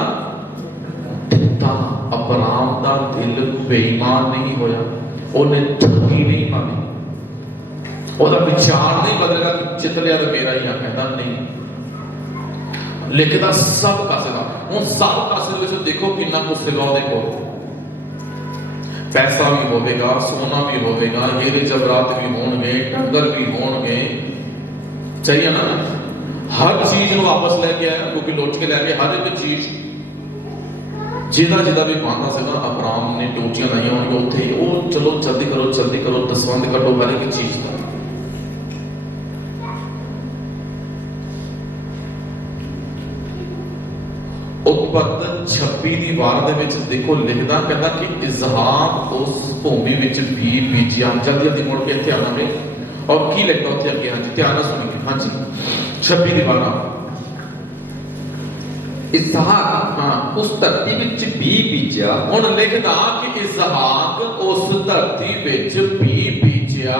ਦਿੱਤਾ। ਅਬਰਾਮ ਦਾ ਦਿਲ ਬੇਈਮਾਨ ਨਹੀਂ ਹੋਇਆ, ਉਹਨੇ ਠੱਗੀ ਨਹੀਂ ਮਾਰੀ, ਉਹਦਾ ਵਿਚਾਰ ਨਹੀਂ ਬਦਲੇਗਾ ਕਿ ਜਿੱਤ ਲਿਆ ਤਾਂ ਮੇਰਾ ਹੀ ਆ, ਕਹਿੰਦਾ ਨਹੀਂ। ਲਿਖਦਾ ਸਭ ਕਾਸੇ ਦਾ। ਹੁਣ ਸਭ ਕਾਸੇ ਦੇ ਵਿੱਚ ਦੇਖੋ ਕਿੰਨਾ ਕੁਝ ਸੀਗਾ ਉਹਦੇ ਕੋਲ। ਪੈਸਾ ਵੀ ਹੋਵੇਗਾ, ਸੋਨਾ ਵੀ ਹੋਵੇਗਾ, ਹੀਰੇ ਜਵਾਹਰਾਤ ਵੀ ਹੋਣਗੇ, ਡੰਗਰ ਵੀ ਹੋਣਗੇ, ਚਾਹੀਏ ਨਾ। ਹਰ ਚੀਜ਼ ਨੂੰ ਵਾਪਸ ਲੈ ਕੇ ਆਇਆ, ਕਿਉਂਕਿ ਲੁੱਟ ਕੇ ਲੈ ਕੇ ਹਰ ਇੱਕ ਚੀਜ਼ ਜਿਹਦਾ ਵੀ ਪਾਉਂਦਾ ਸੀਗਾ ਅਬਰਾਮ ਨੇ ਟੋਟੀਆਂ ਲਾਈਆਂ ਹੋਣਗੀਆਂ ਉੱਥੇ। ਉਹ ਚਲੋ ਜਲਦੀ ਕਰੋ ਦਸਵੰਧ ਕੱਢੋ ਹਰ ਇੱਕ ਚੀਜ਼ ਦਾ। ਉਤਪਤ 26 ਦੀ ਵਾਰ ਦੇ ਵਿੱਚ ਦੇਖੋ ਲਿਖਦਾ, ਕਹਿੰਦਾ ਕਿ ਇਜ਼ਹਾਕ ਉਸ ਭੂਮੀ ਵਿੱਚ ਵੀ ਬੀਜਿਆ। ਜਲਦੀ ਮੁੜ ਕੇ ਇੱਥੇ ਆਵਾਂਗੇ। ਔਰ ਕੀ ਲਿਖਦਾ ਉੱਥੇ ਅੱਗੇ? ਹਾਂਜੀ ਧਿਆਨ ਨਾਲ ਸੁਣੀਏ। ਹਾਂਜੀ 26 ਦੀ ਵਾਰ। ਇਸਹਾਕ ਉਸ ਧਰਤੀ ਵਿੱਚ ਵੀ ਬੀਜਿਆ। ਹੁਣ ਲਿਖਦਾ ਕਿ कि इसहाक उस धरती विच बी बीजिया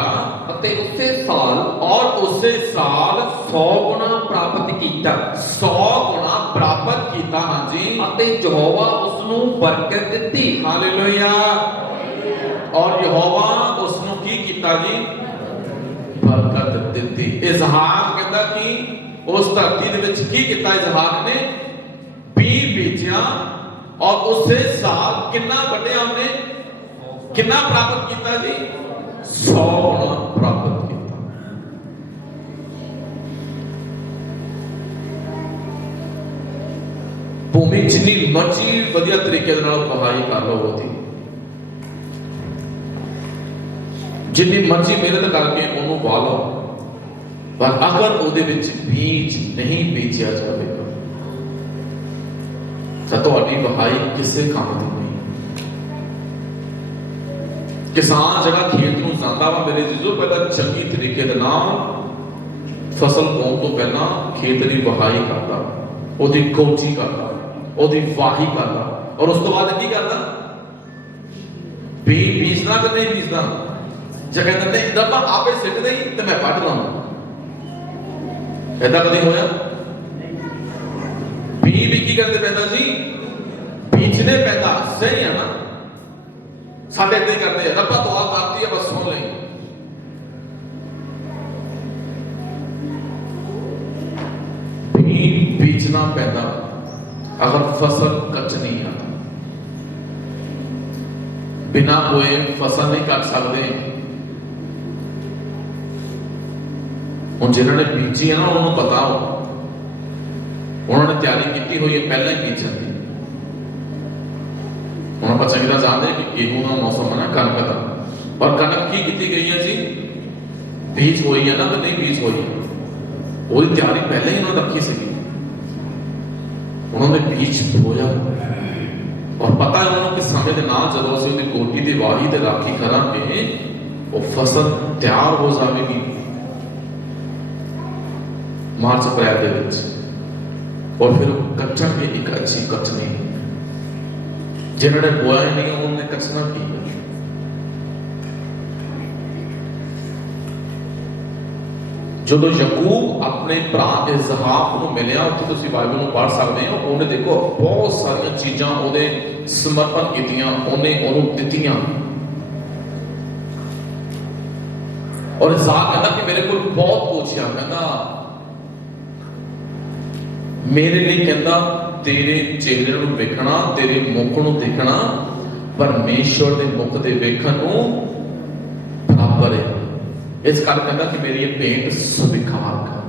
ਅਤੇ ਉਸੇ ਸਾਲ और उसे साल 100 ਗੁਣਾ ਪ੍ਰਾਪਤ ਕੀਤਾ 100 गुना प्राप्त किया। हाँ जी, ਅਤੇ ਯਹੋਵਾ ਉਸ ਨੂੰ ਬਰਕਤ ਦਿੱਤੀ। हालेलुया। और यहोवा उसनु की कीता जी, बरकत दित्ती। इसहाक कहता कि उस धरती दे विच की कीता इसहाक ने, बी बीजिया और उसे साल कितना बढ़िया हमने कितना प्राप्त किया जी, 100 गुना प्राप्त किया। भूमि जिन्नी मर्जी वधिया तरीके दे नाल कहाई कर लो, होती जिन्नी मर्जी मेहनत करके ਉਹਨੂੰ ਵਾ ਲਓ, पर अगर ਉਹਦੇ ਵਿੱਚ बीज नहीं बीजिया ਜਾਵੇਗਾ ਤਾਂ ਤੁਹਾਡੀ ਵਹਾਈ ਕਿਸੇ ਕੰਮ ਦੀ ਨਹੀਂ। ਕਿਸਾਨ ਜਿਹੜਾ ਖੇਤ ਨੂੰ ਜਾਂਦਾ ਵਾ ਮੇਰੇ ਜੀਜੋ, ਪਹਿਲਾਂ ਚੰਗੀ ਤਰੀਕੇ ਦੇ ਨਾਲ ਫਸਲ ਪਾਉਣ ਤੋਂ ਪਹਿਲਾਂ ਖੇਤ ਦੀ ਵਹਾਈ ਕਰਦਾ, ਉਹਦੀ ਕੋਚੀ ਕਰਦਾ, ਉਹਦੀ ਵਾਹੀ ਕਰਦਾ, ਔਰ ਉਸ ਤੋਂ ਬਾਅਦ ਕੀ ਕਰਦਾ, ਬੀਜਦਾ ਕਿ ਨਹੀਂ ਬੀਜਦਾ। ਜੇ ਕਹਿੰਦੇ ਨੇ ਰੱਬਾ ਆਪੇ ਸਿੱਟ ਦੇਈ ਤੇ ਮੈਂ ਵੱਢ ਲਾਵਾਂ, ਏਦਾਂ ਕਦੇ ਹੋਇਆ? ਵੀ ਕੀ ਕਰਦੇ ਪੈਂਦਾ ਜੀ, ਬੀਜਨੇ ਪੈਂਦਾ। ਸਹੀ ਹੈ ਨਾ, ਸਾਡੇ ਏਦਾਂ ਹੀ ਕਰਦੇ ਆ, ਰੱਬਾ ਦੁਆ ਕਰਦੀ ਹੈ ਬਸ ਸੁਣ ਲਈ। ਬੀਜਣਾ ਪੈਂਦਾ ਅਗਰ ਫਸਲ ਕੱਚਣੀ ਆ। ਬਿਨਾਂ ਬੋਏ ਫਸਲ ਨਹੀਂ ਕੱਟ ਸਕਦੇ। ਹੁਣ ਜਿਨ੍ਹਾਂ ਨੇ ਬੀਜੀ ਹੈ ਨਾ, ਉਹਨਾਂ ਨੂੰ ਪਤਾ ਉਹਨਾਂ ਨੇ ਤਿਆਰੀ ਕੀਤੀ ਹੋਈ ਹੈ ਪਹਿਲਾਂ ਹੀ ਬੀਜਣ ਦੀ। ਹੁਣ ਆਪਾਂ ਚੰਗੀ ਤਰ੍ਹਾਂ ਜਾਣਦੇ ਕਿ ਗੇਹੂੰ ਦਾ ਮੌਸਮ ਹੈ ਨਾ, ਕਣਕ ਦਾ, ਪਰ ਕਣਕ ਕੀ ਕੀਤੀ ਗਈ ਹੈ ਜੀ, ਬੀਜ ਹੋਈ ਹੈ ਨਾ ਕਿ ਨਹੀਂ ਬੀਜ ਹੋਈ, ਉਹਦੀ ਤਿਆਰੀ ਪਹਿਲਾਂ ਹੀ ਉਹਨਾਂ ਨੇ ਰੱਖੀ ਸੀਗੀ। ਉਹਨਾਂ ਨੇ ਬੀਜ ਬੋਇਆ ਔਰ ਪਤਾ ਉਹਨਾਂ ਨੂੰ ਕਿ ਸਮੇਂ ਦੇ ਨਾਲ ਜਦੋਂ ਅਸੀਂ ਉਹਦੀ ਕੋਟੀ ਦੀ ਵਾਹੀ ਤੇ ਰਾਖੀ ਕਰਾਂਗੇ, ਉਹ ਫਸਲ ਤਿਆਰ ਹੋ ਜਾਵੇਗੀ मार्च अप्रैल के विच, और फिर कच्चणगे एक अच्छी कचनी। जिन्होंने बोया ही नहीं उन्होंने कचना की। जो यकूब अपने भरा इसहाक को मिलिया, उत्थे तुसीं बाइबल में पढ़ सकते हो, उन्हें देखो बहुत सारिया चीज़ां उहदे समर्पण कीतियां, उन्हें उहनूं दित्तियां। और इसहाक कहता कि मेरे को बहुत पूछया, कहता मेरे लिए कहता तेरे चेहरे ਨੂੰ ਵੇਖਣਾ, तेरे मुख ਨੂੰ देखना परमेश्वर ਦੇ मुख ਦੇ ਵੇਖਣ ਨੂੰ ਬਰਾਬਰ ਹੈ। ਇਸ ਕਰਕੇ ਕਹਿੰਦਾ ਕਿ ਮੇਰੀ ਇਹ ਭੇਂਟ ਸਵੀਕਾਰ ਕਰ।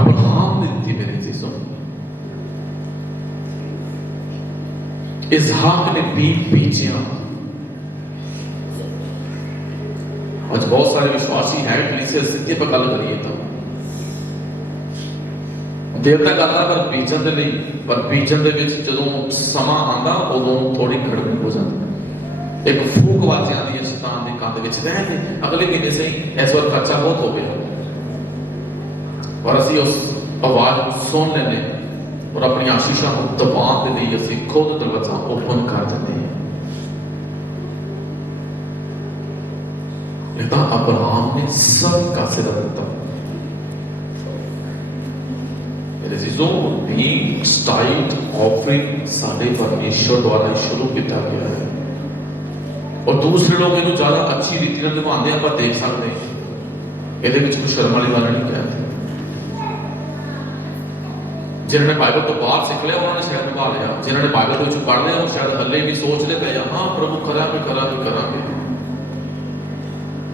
ਅਬਰਾਹਮ ਨੇ ਦਿੱਤੀ ਮੇਰੇ ਜੀਸੋ, इसहाक ने बीजिया। ਅੱਜ ਬਹੁਤ ਸਾਰੇ ਵਿਸ਼ਵਾਸੀ ਹੈ ਕਲੀਸਿਆ ਸਿੱਧੇ ਪਰ ਗੱਲ ਕਰੀਏ ਤਾਂ ਦੇਵਤਾ ਕਰਦਾ ਪਰ ਬੀਜਣ ਦੇ ਲਈ, ਪਰ ਬੀਜਣ ਦੇ ਵਿੱਚ ਜਦੋਂ ਸਮਾਂ ਆਂਦਾ ਉਦੋਂ ਥੋੜੀ ਖੜਬੜ ਹੋ ਜਾਂਦੀ। ਇੱਕ ਫੂਕ ਵਾਜ ਜਾਂਦੀ ਹੈ ਸ਼ੈਤਾਨ ਦੇ ਕੰਨ ਦੇ ਵਿੱਚ, ਰਹਿਣ ਦੇ ਅਗਲੇ ਮਹੀਨੇ ਸਹੀ, ਇਸ ਵਾਰ ਖਰਚਾ ਬਹੁਤ ਹੋ ਗਿਆ। ਪਰ ਅਸੀਂ ਉਸ ਆਵਾਜ਼ ਨੂੰ ਸੁਣ ਲੈਂਦੇ ਔਰ ਆਪਣੀ ਆਸ਼ੀਸ਼ਾਂ ਨੂੰ ਦਬਾਉਣ ਦੇ ਲਈ ਅਸੀਂ ਖੁਦ ਦਰਵਾਜ਼ਾ ਓਪਨ ਕਰ ਦਿੰਦੇ ਹਾਂ। ਇਹ ਤਾਂ ਅਬਰਾਹਮ ਨੇ ਸਭ ਕਾਸੇ ਦਾ ਦਿੱਤਾ। स्टाइल ऑफरिंग साडे परमेश्वर द्वारा शुरू किया गया है, और दूसरे लोग इन्हें ज्यादा अच्छी रीति ਨਾਲ ਨਿਭਾਉਂਦੇ ਆਪਾਂ ਦੇਖ ਸਕਦੇ ਹਾਂ। ਇਹਦੇ ਵਿੱਚ ਕੋਈ ਸ਼ਰਮ ਵਾਲੀ ਗੱਲ ਨਹੀਂ ਹੈ। ਜਿਨ੍ਹਾਂ ਨੇ ਬਾਈਬਲ ਤੋਂ ਬਾਅਦ ਸਿੱਖ ਲਿਆ ਉਹਨਾਂ ਨੇ ਸ਼ਾਇਦ ਨਿਭਾ ਲਿਆ, ਜਿਨ੍ਹਾਂ ਨੇ ਬਾਈਬਲ ਵਿੱਚ ਪੜ੍ਹ ਲਿਆ ਉਹ ਸ਼ਾਇਦ ਹੱਲੇ ਵੀ ਸੋਚਦੇ ਪਏ ਆ, ਹਾਂ ਪ੍ਰਭੂ ਕਰਾਂਗੇ।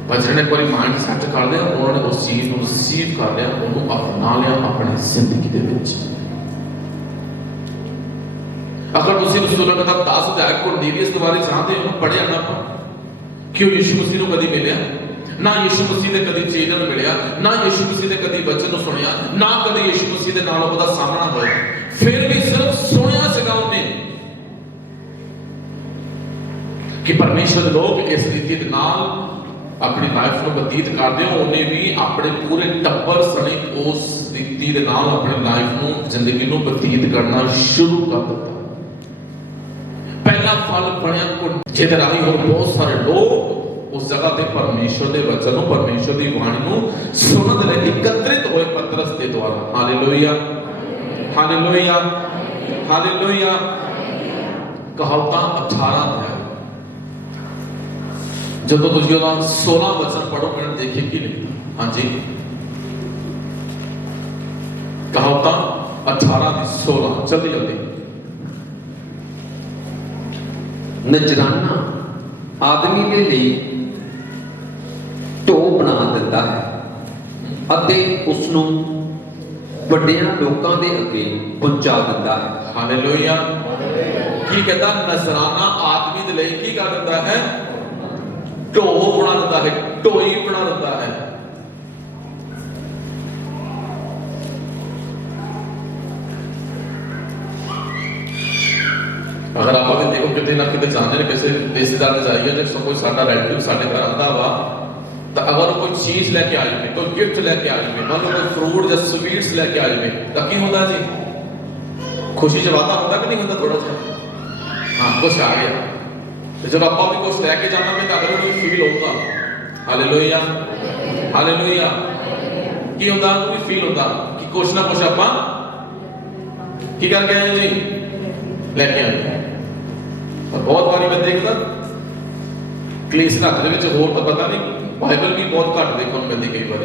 ਪਰ ਜਿਹਨੇ ਇੱਕ ਵਾਰੀ ਮਾਈਂਡ ਸੈੱਟ ਕਰ ਲਿਆ, ਉਹਨਾਂ ਨੇ ਉਸ ਚੀਜ਼ ਨੂੰ ਰਿਸੀਵ ਕਰ ਲਿਆ, ਉਹਨੂੰ ਅਪਣਾ ਲਿਆ ਆਪਣੀ ਜ਼ਿੰਦਗੀ ਦੇ ਵਿੱਚ। ਅਗਰ ਤੁਸੀਂ ਰਸੂਲਾਂ ਦਾ 10 ਅਧਿਆਇ ਕੁਰਨੀਲੀਅਸ ਦੇ ਬਾਰੇ ਜਾਣਦੇ ਹੋ, ਪੜ੍ਹਿਆ ਨਾ ਕਿ ਉਹ ਯਿਸੂ ਮਸੀਹ ਨੂੰ ਕਦੀ ਮਿਲਿਆ ਨਾ, ਯਿਸੂ ਮਸੀਹ ਦੇ ਕਦੀ ਚੇਲੇ ਨੂੰ ਮਿਲਿਆ ਨਾ, ਯਿਸੂ ਮਸੀਹ ਦੇ ਕਦੀ ਵਚਨ ਨੂੰ ਸੁਣਿਆ ਨਾ, ਕਦੀ ਯਿਸੂ ਮਸੀਹ ਦੇ ਨਾਲ ਉਹਦਾ ਸਾਹਮਣਾ ਹੋਇਆ। ਫਿਰ ਵੀ ਸਿਰਫ ਸੁਣਿਆ ਸੀਗਾ ਉਹਨੇ ਕਿ ਪਰਮੇਸ਼ਰ ਦੇ ਲੋਕ ਇਸ ਰੀਤੀ ਦੇ ਨਾਲ अपनी लाइफ को बतीत करते हो। उन्हें भी अपने पूरे टब्बर सने उस रीति के नाल अपनी लाइफ को जिंदगी को बतीत करना शुरू कर दिता। पहला फल बनया जिहदे राही होर बहुत सारे लोग उस जगह ते परमेश्वर दे वचन नूं परमेश्वर दी बाणी नूं सुनन दे लई एकत्रित होए पतरस दे द्वारा। Hallelujah hallelujah hallelujah. कहावतां 18 है जदों तुसीं ओहदा 16 वचन पढ़ोगे देखिए कि लिखा। हाँ जी कहावतां 18:16 जल्दी जल्दी। नजराना आदमी के लिए ਢੋ ਬਣਾ ਦਿੰਦਾ ਹੈ ਅਤੇ ਉਸ ਨੂੰ ਵੱਡਿਆਂ ਲੋਕਾਂ ਦੇ ਅੱਗੇ ਪਹੁੰਚਾ ਦਿੰਦਾ ਹੈ। ਹਾਲੇਲੂਇਆ। ਕੀ ਕਹਿੰਦਾ ਨਜ਼ਰਾਨਾ ਆਦਮੀ ਦੇ ਲਈ ਕੀ ਕਰ ਦਿੰਦਾ ਹੈ? ਢੋ ਬਣਾ ਦਿੰਦਾ ਹੈ, ਢੋਈ ਬਣਾ ਦਿੰਦਾ ਹੈ। अगर आप भी देखो कितने ना कितने जाने ने किसी रिश्तेदार जाइए जब कोई साडा रिलेटिव साडे घर आता वा तो अगर कोई चीज लेके आ जाए कोई गिफ्ट लेके आ जाए मान लो कोई फ्रूट या स्वीट्स लेके आ जाए तो की होता जी खुशी जब आता होता कि नहीं होता थोड़ा सा हाँ कुछ आ गया तो जब आप भी कुछ लेके जाना में तो अगर कोई फील होगा हालेलुया हालेलुया की होता कोई फील होता कि कुछ ना कुछ आप की करके आए जी लेके आए। और बहुत बारी मैं देखता कलीस घाट दे विच होर तो पता नहीं बाइबल भी बहुत घट देखने को मिलती कई बार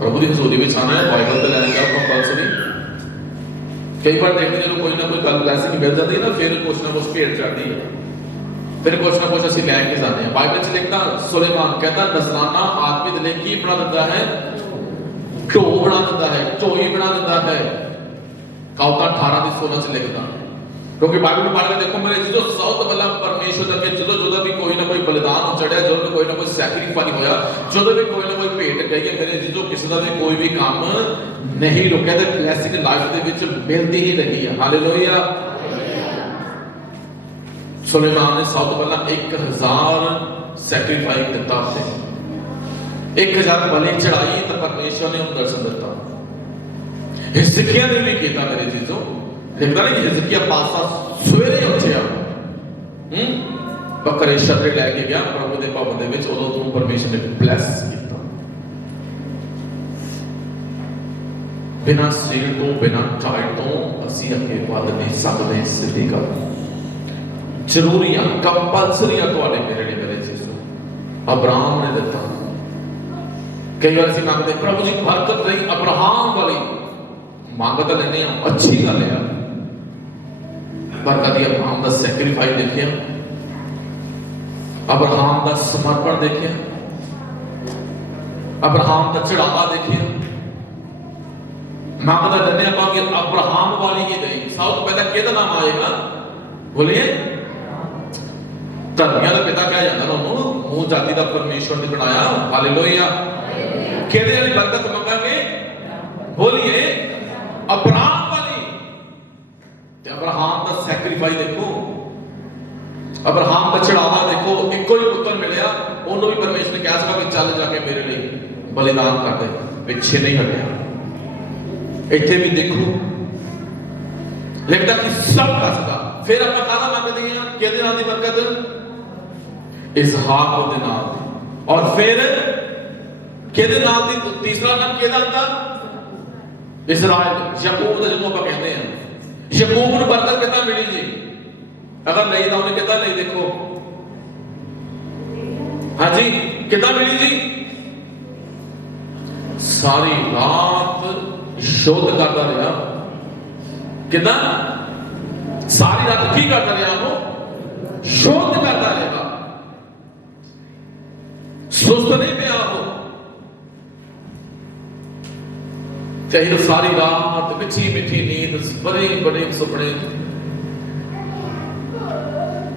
प्रभु की हजूरी में आना है बाइबल तो लैन जाओ कंपलसरी। कई बार देखते जो कोई ना कोई गल वैसे मिल जाती है ना फिर कुछ ना कुछ भेड़ चढ़ती है फिर कुछ ना कुछ असं लैके जाते हैं। बाइबल च लिखता सुलेमान कहता नजराना आदमी के लिए की बना देता है? ढो बना देता है, ढोई बना देता है। कहावतां 18:16 से लिखता क्योंकि बाइबल पढ़ के देखो मेरे जो सब तो पहला परमेश्वर के जो भी कोई ना कोई बलिदान हो चढ़िया जो कोई ना कोई सैक्रिफाइस होया जो भी कोई ना कोई भेंट गई है मेरे जो किसी का भी कोई भी काम नहीं रुका तो ब्लेसिंग लाइफ दे विच मिलती ही रही है। हालेलुया। सुलेमान ने सब तो पहला 1000 सैक्रिफाइस दिता थे 1000 बलि चढ़ाई तो परमेश्वर ने उन्हें दर्शन दिता। हिजकिया ने भी किया मेरे चीजों लिखता नहीं हिजकिया पासा सवेरे उठिया बकरे छतरे लैके गया प्रभु के भवन दे विच उदों तो परमेश्वर ने ब्लैस किया बिना सिर तो बिना टाइट तो असी अगे वध नहीं सकते सिद्धि गल जरूरी है कंपलसरी है तुहाडे मेरे लिए मेरे चीजों अब्राहम ने दिता। कई बार असीं मंगदे प्रभु जी बरकत रही अब्राहम वाली मांग तो लेने अच्छी गल है पर कभी अब्राहम का सैक्रिफाइस देखिए अब्राहम का समर्पण देखिए अब्राहम का चढ़ावा देखिए मांग तो लेने अब्राहम वाली ही गई सब तो पहले किहदा नाम आएगा बोलिए धर्मियों का पिता कहा जाता है उन्होंने मूल जाति का परमेश्वर ने बनाया। हालेलुया। किहदे वाली बरकत मंगांगे बोलिए अब्राहम वाली। अब्राहम का सैक्रिफाइस देखो अब्राहम का चढ़ावा देखो एक ही पुत्र मिलया उन्होंने भी परमेश्वर ने कहा कि चल जाके मेरे लिए बलिदान कर दे पिछे नहीं हटिया। इत्थे भी देखो लिखता कि सब कसदा फिर आप कहना मांगते हैं किहदे नाम दी बरकत इसहाक दे नाम और फिर किहदे नाम दी तीसरा नाम किहदा आंदा इस्राएल याकूब का जो आप कहते हैं याकूब को बरकत कितना मिली जी अगर नहीं तो उन्हें कितना नहीं देखो हाँ जी कितना मिली जी सारी रात शोध करता रहा कितना सारी रात की करता रहा वो शोध करता रहा सुस्त नहीं पे वो चाहे तो सारी रात मीठी मीठी नींद बड़े बड़े सुपने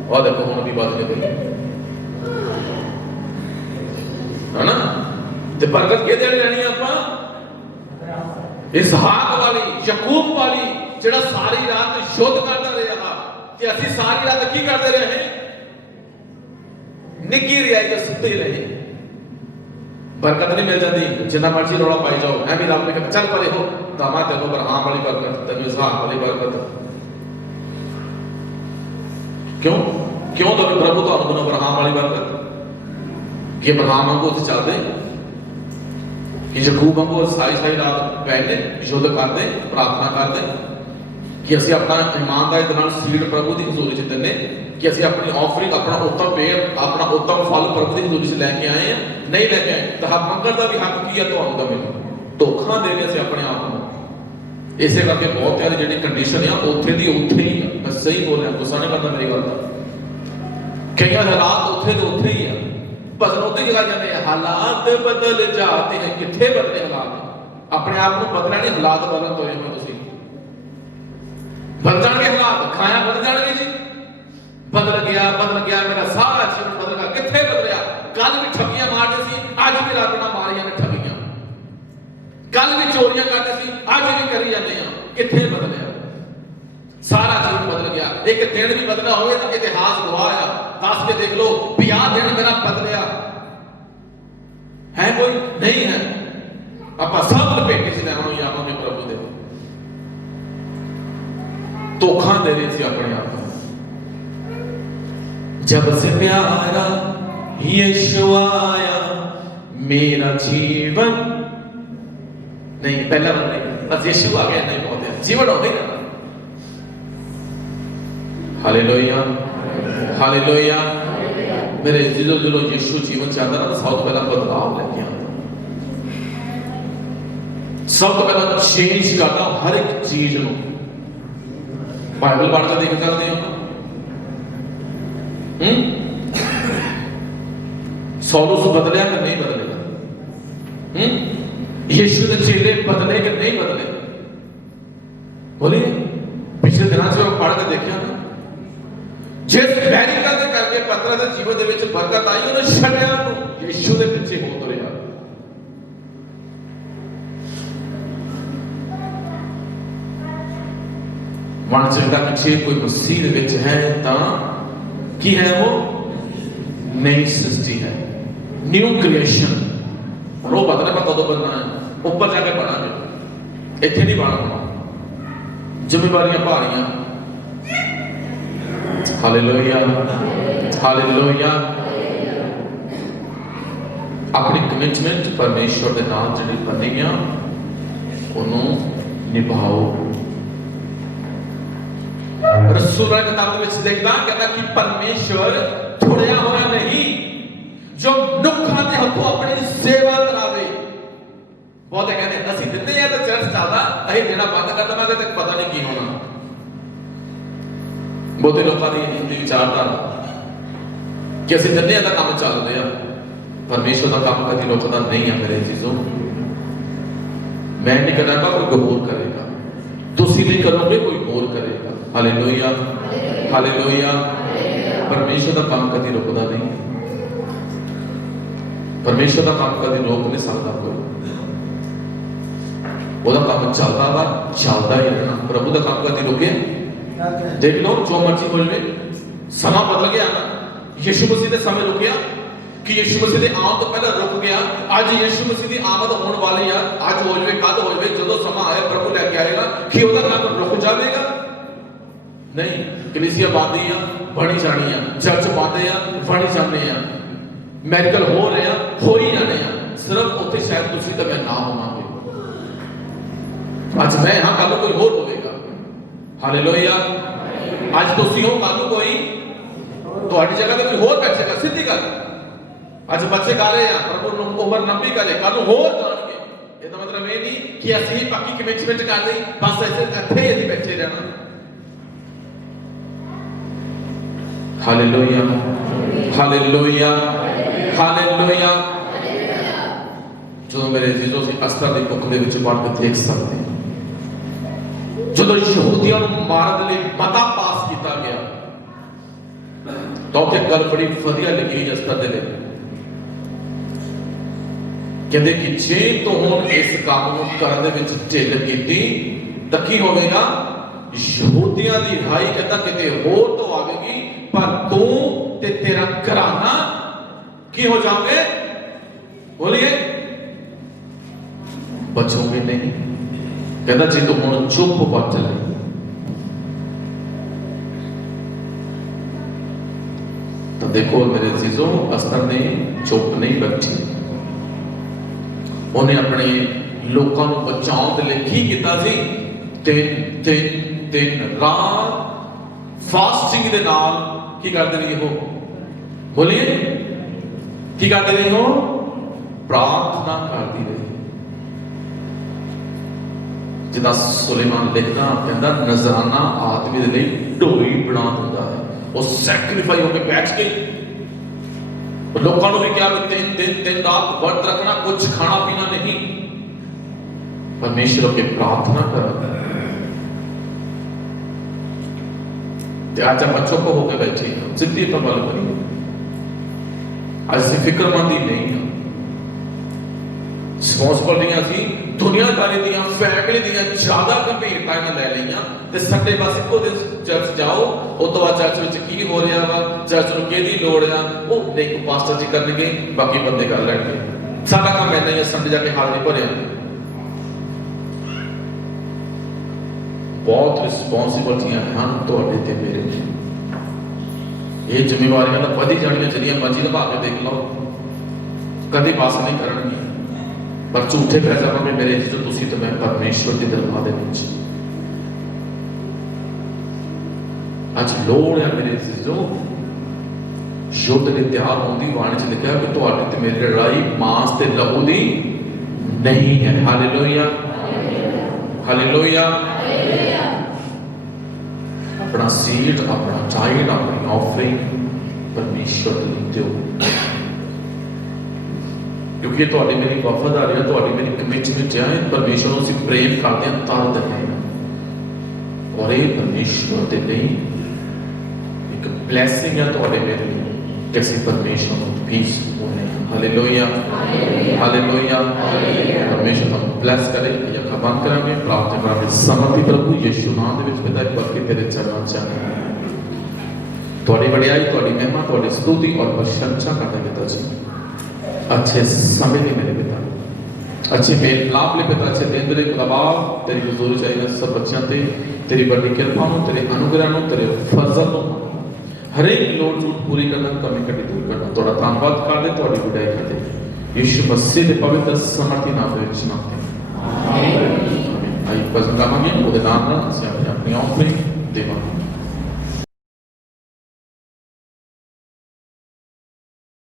और देखो हम भी बात नहीं है ना ते बरकत के देने लेनी आपा इसहाक वाली याकूब वाली जेड़ा सारी रात शोध करता रहा कि असि सारी रात की करते रहे निकी रियाई कर सुते रहे बरकत नहीं मिल जाती जितना मर्जी रोड़ा पाई जाओ मैं भी रब ने कहा चल परे हो दामाद तेनों अब्राहम वाली बरकत तेनों इसहाक वाली बरकत क्यों क्यों तो प्रभु तो अनुगुण अब्राहम वाली बरकत कि अब्राहम वांगू उत्थे चलदे कि यकूब वांगू सारी सारी रात बैठे युद्ध करते प्रार्थना करते कि ਅਸੀਂ अपना ईमानदारी ਦੇ ਨਾਲ ਸੀਡ प्रभु ਦੀ ਹਜ਼ੂਰੀ 'ਚ ਦਿੰਦੇ कि ਅਸੀਂ अपनी ऑफरिंग अपना उत्तम पेड़ अपना उत्तम फल प्रभु ਦੀ ਹਜ਼ੂਰੀ 'ਚ ਲੈ ਕੇ ਆਏ हैं नहीं लेके आए तो हक मंगण ਦਾ भी हक ਕੀ ਹੈ ਤੁਹਾਨੂੰ ਦਾ ਮੈਨੂੰ ਧੋਖਾ ਦੇ ਕੇ ਅਸੀਂ ਆਪਣੇ ਆਪ ਨੂੰ ਇਸੇ ਕਰਕੇ ਬਹੁਤਿਆਂ ਦੀ ਜਿਹੜੀ ਕੰਡੀਸ਼ਨ ਆ ਉੱਥੇ ਦੀ ਉੱਥੇ ਹੀ ਮੈਂ ਸਹੀ ਬੋਲ ਰਿਹਾ ਗੁੱਸਾ ਨਹੀਂ ਕਰਦਾ ਮੇਰੀ ਗੱਲ ਦਾ ਕਈਆਂ ਦੇ ਹਾਲਾਤ ਉੱਥੇ ਦੇ ਉੱਥੇ ਹੀ ਆ ਭਜਨ ਉੱਤੇ ਜਗਾ ਜਾਂਦੇ ਆ ਹਾਲਾਤ ਬਦਲ ਜਾਤੇ ਹੈ ਕਿੱਥੇ ਬਦਲੇ ਹਾਲਾਤ ਆਪਣੇ ਆਪ ਨੂੰ ਬਦਲਣਾ ਨਹੀਂ ਹਾਲਾਤ ਬਦਲਣ ਤੋਂ ਹੋਏ ਤੁਸੀਂ ਬਦਲ ਜਾਣਗੇ ਹਾਲਾਤ ਖਾਇਆ ਬਦਲ ਜਾਣਗੇ ਜੀ ਬਦਲ ਗਿਆ ਮੇਰਾ ਸਾਰਾ ਜੀਵਨ ਬਦਲ ਗਿਆ ਕਿੱਥੇ ਬਦਲਿਆ ਕੱਲ ਵੀ ਠੱਗੀਆਂ ਮਾਰਦੇ ਸੀ ਅੱਜ ਵੀ ਰਾਤਾਂ ਮਾਰੀਆਂ ਨੇ ਠੱਗੀਆਂ ਕੱਲ ਵੀ ਚੋਰੀਆਂ ਕਰਦੇ ਸੀ ਅੱਜ ਵੀ ਕਰੀ ਜਾਂਦੇ ਆ ਕਿੱਥੇ ਬਦਲਿਆ ਸਾਰਾ ਜੀਵਨ ਬਦਲ ਗਿਆ ਇੱਕ ਦਿਨ ਵੀ ਬਦਲਾ ਹੋਵੇ ਤਾਂ ਇਤਿਹਾਸ ਗਵਾਹ ਆ ਦੱਸ ਕੇ ਦੇਖ ਲਓ ਵੀ ਆਹ ਦਿਨ ਮੇਰਾ ਬਦਲਿਆ ਹੈ ਕੋਈ ਨਹੀਂ ਹੈ ਆਪਾਂ ਸਭ ਲਪੇਟੇ ਸੀ ਲੈਣਾ ਹੋਈ ਆਵਾਂਗੇ ਪ੍ਰਭੂ ਦੇ ਧੋਖਾ ਦੇ ਰਹੇ ਸੀ ਆਪਣੇ ਆਪ ਨੂੰ जब से प्यारा यीशु आया मेरा जीवन नहीं पहला बार नहीं बस यीशु आ गया नहीं बहुत है जीवन हो गया हालेलुया हालेलुया मेरे दिलो यीशु जीवन चाहता ना सब तो पहला बदलाव लेके आता सब तो पहला चेंज करता हर एक चीज को बाइबल पढ़कर देख सकते हो सौलुस बदलिया कि नहीं बदलेगा यीशु के चेले बदले कि नहीं बदले बोलिए पिछले दिनों से पढ़ के देखा ना जिस अमेरिका के करके पत्र के जीवन के बरकत आई उन्हें छड़िया यीशु के पीछे हो तुरया मन चाहिए कि कोई मसीह है तो की है वो नई सृष्टि है न्यू क्रिएशन और वो बदले पर कदों बनना है ऊपर जाके बढ़ांगे इतने नहीं बढ़ना जिम्मेवारियां भारियां हालेलुया हालेलुया अपनी कमिटमेंट परमेश्वर के नाल जिहड़ी बनी आ ओनू निभाओ रसूल किताब में लिखता कहता कि परमेश्वर थोड़िया होया नहीं जो नुखा के हथों अपनी सेवा करावे बहुत कहते असि दिते हैं तो चर्च चलदा अही देना बंद कर दवांगे तो पता नहीं की होना बहुते लोगों की हिंदी विचारधारा कि असि दिते हैं तो काम चल रहा परमेश्वर का काम कभी रुकता नहीं है मेरे चीजों मैं नहीं करूंगा कोई होर करेगा तुसी नहीं करोगे कोई होर करेगा हालेलुया हालेलुया परमेश्वर का काम कभी रुकता नहीं परमेश्वर का काम कभी रोक नहीं सकता कोई वो काम चलता ही रहना प्रभु का काम कभी रुके देख लो जो मर्जी हो जाए समा बदल गया ना यीशु मसीह ने समय रुकिया कि यीशु मसीह के आने तो पहले रुक गया आज यीशु मसीह की आमद होने वाली है आज हो जाए कद हो जाए जो समा आए प्रभु लेके आएगा कि वो काम रुक जाएगा नहीं कलीसिया बांधी है बनी जानी है चर्च बांधे हैं बनी जाने हैं मेडिकल हो रहे हैं हो ही जाने हैं सिर्फ उत्थे शायद तुसी तो मैं ना होवांगे आज मैं हाँ कल कोई होर होगा हालेलुया आज तुसी हो कल कोई ਤੁਹਾਡੀ जगह ਤੇ ਕੋਈ ਹੋਰ ਬੈਠੇਗਾ ਸਿੱਧੀ ਗੱਲ ਅੱਜ ਬੱਚੇ ਗਾ ਰਹੇ ਆ ਪ੍ਰਭੂ ਨੂੰ ਉਮਰ ਲੰਬੀ ਕਰੇ ਕੱਲ ਨੂੰ ਹੋਰ ਜਾਣਗੇ ਇਹਦਾ ਮਤਲਬ ਇਹ ਨਹੀਂ ਕਿ ਅਸੀਂ ਪੱਕੀ ਕਮਿਟਮੈਂਟ ਕਰ ਲਈ ਬਸ ਐਸੇ ਇੱਥੇ ਹੀ ਅਸੀਂ ਬੈਠੇ ਰਹਿਣਾ हालेलुया हालेलुया हालेलुया जो मेरे जीजों से अस्तर के बुक ਦੇ ਵਿੱਚ ਪੜ੍ਹ ਕੇ ਦੇਖ ਸਕਦੇ ਜਦੋਂ ਯਹੂਦੀਆਂ ਨੂੰ ਮਾਰਨ ਲਈ ਮਤਾ ਪਾਸ ਕੀਤਾ ਗਿਆ ਤਾਂ ਉਹ ਗੱਲ ਬੜੀ ਵਧੀਆ ਲੱਗੀ ਅਸਤਰ ਦੇ ਲਈ ਕਹਿੰਦੇ ਕਿ ਜੇ ਤੂੰ ਹੁਣ ਇਸ ਕੰਮ ਨੂੰ ਕਰਨ ਦੇ ਵਿੱਚ ਢਿੱਲ ਕੀਤੀ ਤਾਂ ਕੀ ਹੋਵੇਗਾ ਯਹੂਦੀਆਂ ਦੀ ਰਿਹਾਈ ਕਹਿੰਦਾ ਕਿਤੇ ਹੋਰ ਤੋਂ ਆਵੇਗੀ पर तू ते तेरा घराना की हो जाओगे बोलिए बचोगे नहीं कहता जी तू हुण चुप बैठ ले देखो मेरे अजीजों, अस्तर ने चुप नहीं बैठी, उन्हें अपने लोगों को बचाने के लिए की किया सी? दिन रात फास्टिंग के नाल की करते रही हो? बोलिए, की करते रही हो? प्रार्थना करती रही। जिदा सुलेमान लिखदा कहंदा नजराना आदमी दे लई ढोई बना दिंदा है। वो सैक्रिफाई होकर बैठ के लोगों को भी क्या, दिन रात व्रत रखना, कुछ खाना पीना नहीं, परमेश्वर के प्रार्थना करना। आज आप बच्चों को होकर बैठे हैं, जिद्दी पर बल करिए, आज से फिक्रमंदी नहीं है, रिस्पॉन्सिबिलिटियां सी दुनियादारी दियां, फैमिली दियां ज्यादा गंभीरता में ले लिया। ते संडे बस इको दिन चर्च जाओ, उस तो बाद चर्च विच की हो रहा वा, चर्च नूं किहदी लोड़ आ, वो नहीं पास्टर जी करनगे, बाकी बंदे कर लैणगे। साडा काम इन्ना ही है, संडे जाके हाल नहीं भरिया। बहुत रिस्पॉन्सिबिलिटियां हैं तुहाडे ते मेरे, ये जिम्मेवारियां तां वधी जाणियां, जिन्नियां मर्जी निभा के देख लो, कभी पास नहीं करनगियां, पर झूठे पै जावांगे मेरे जो तुसीं ते मैं परमेश्वर की दरबार दे विच। अज लोड़ है मेरे अजीजों, युद्ध के तैयार होने की वाणी च लिखा कि तुहाडे ते मेरी लड़ाई मांस ते लहू दी नहीं है। Hallelujah, hallelujah. अपना सीड, अपना टाइड, अपनी ऑफरिंग परमेश्वर को दो, क्योंकि तुहाडी मेरी वफादारी है, तुहाडी मेरी कमिटमेंट है, परमेश्वर को असीं प्रेम करते हैं तां दिंदे हैं। और ये परमेश्वर दे लई एक ब्लैसिंग है तुहाडे मेरे लिए कि असीं परमेश्वर को पीस होने। Hallelujah, hallelujah. परमेश्वर हम ब्लैस करे। अखां बंद करांगे, प्रार्थना करांगे। समर्थी प्रभु यीशु नाम दे विच पिता इक बार तेरे चरणों च तुहाडी वडियाई, तुहाडी महिमा, तुहाडी स्तुति और प्रशंसा करते पिता जी। अच्छे समय के मेरे पिता, अच्छे मेल मिलाप ले पिता, अच्छे दिन तेरे दबाव तेरी हुजूरी चाहिए सब बच्चों ते, तेरी बड़ी कृपा नु, तेरे अनुग्रह नु, तेरे फजल नु हर एक लोड़ झूठ पूरी करना, कमी कटी दूर करना। थोड़ा धन्यवाद कर दे, थोड़ी विदाई कर दे यीशु मसीह के पवित्र समर्थी नाम दे विच मंगते हैं। आमीन। आई भजन गावांगे, ਉਹਦੇ ਨਾਲ ਅਸੀਂ ਆਪਣੀ ਆਫਰਿੰਗ ਦੇਵਾਂਗੇ।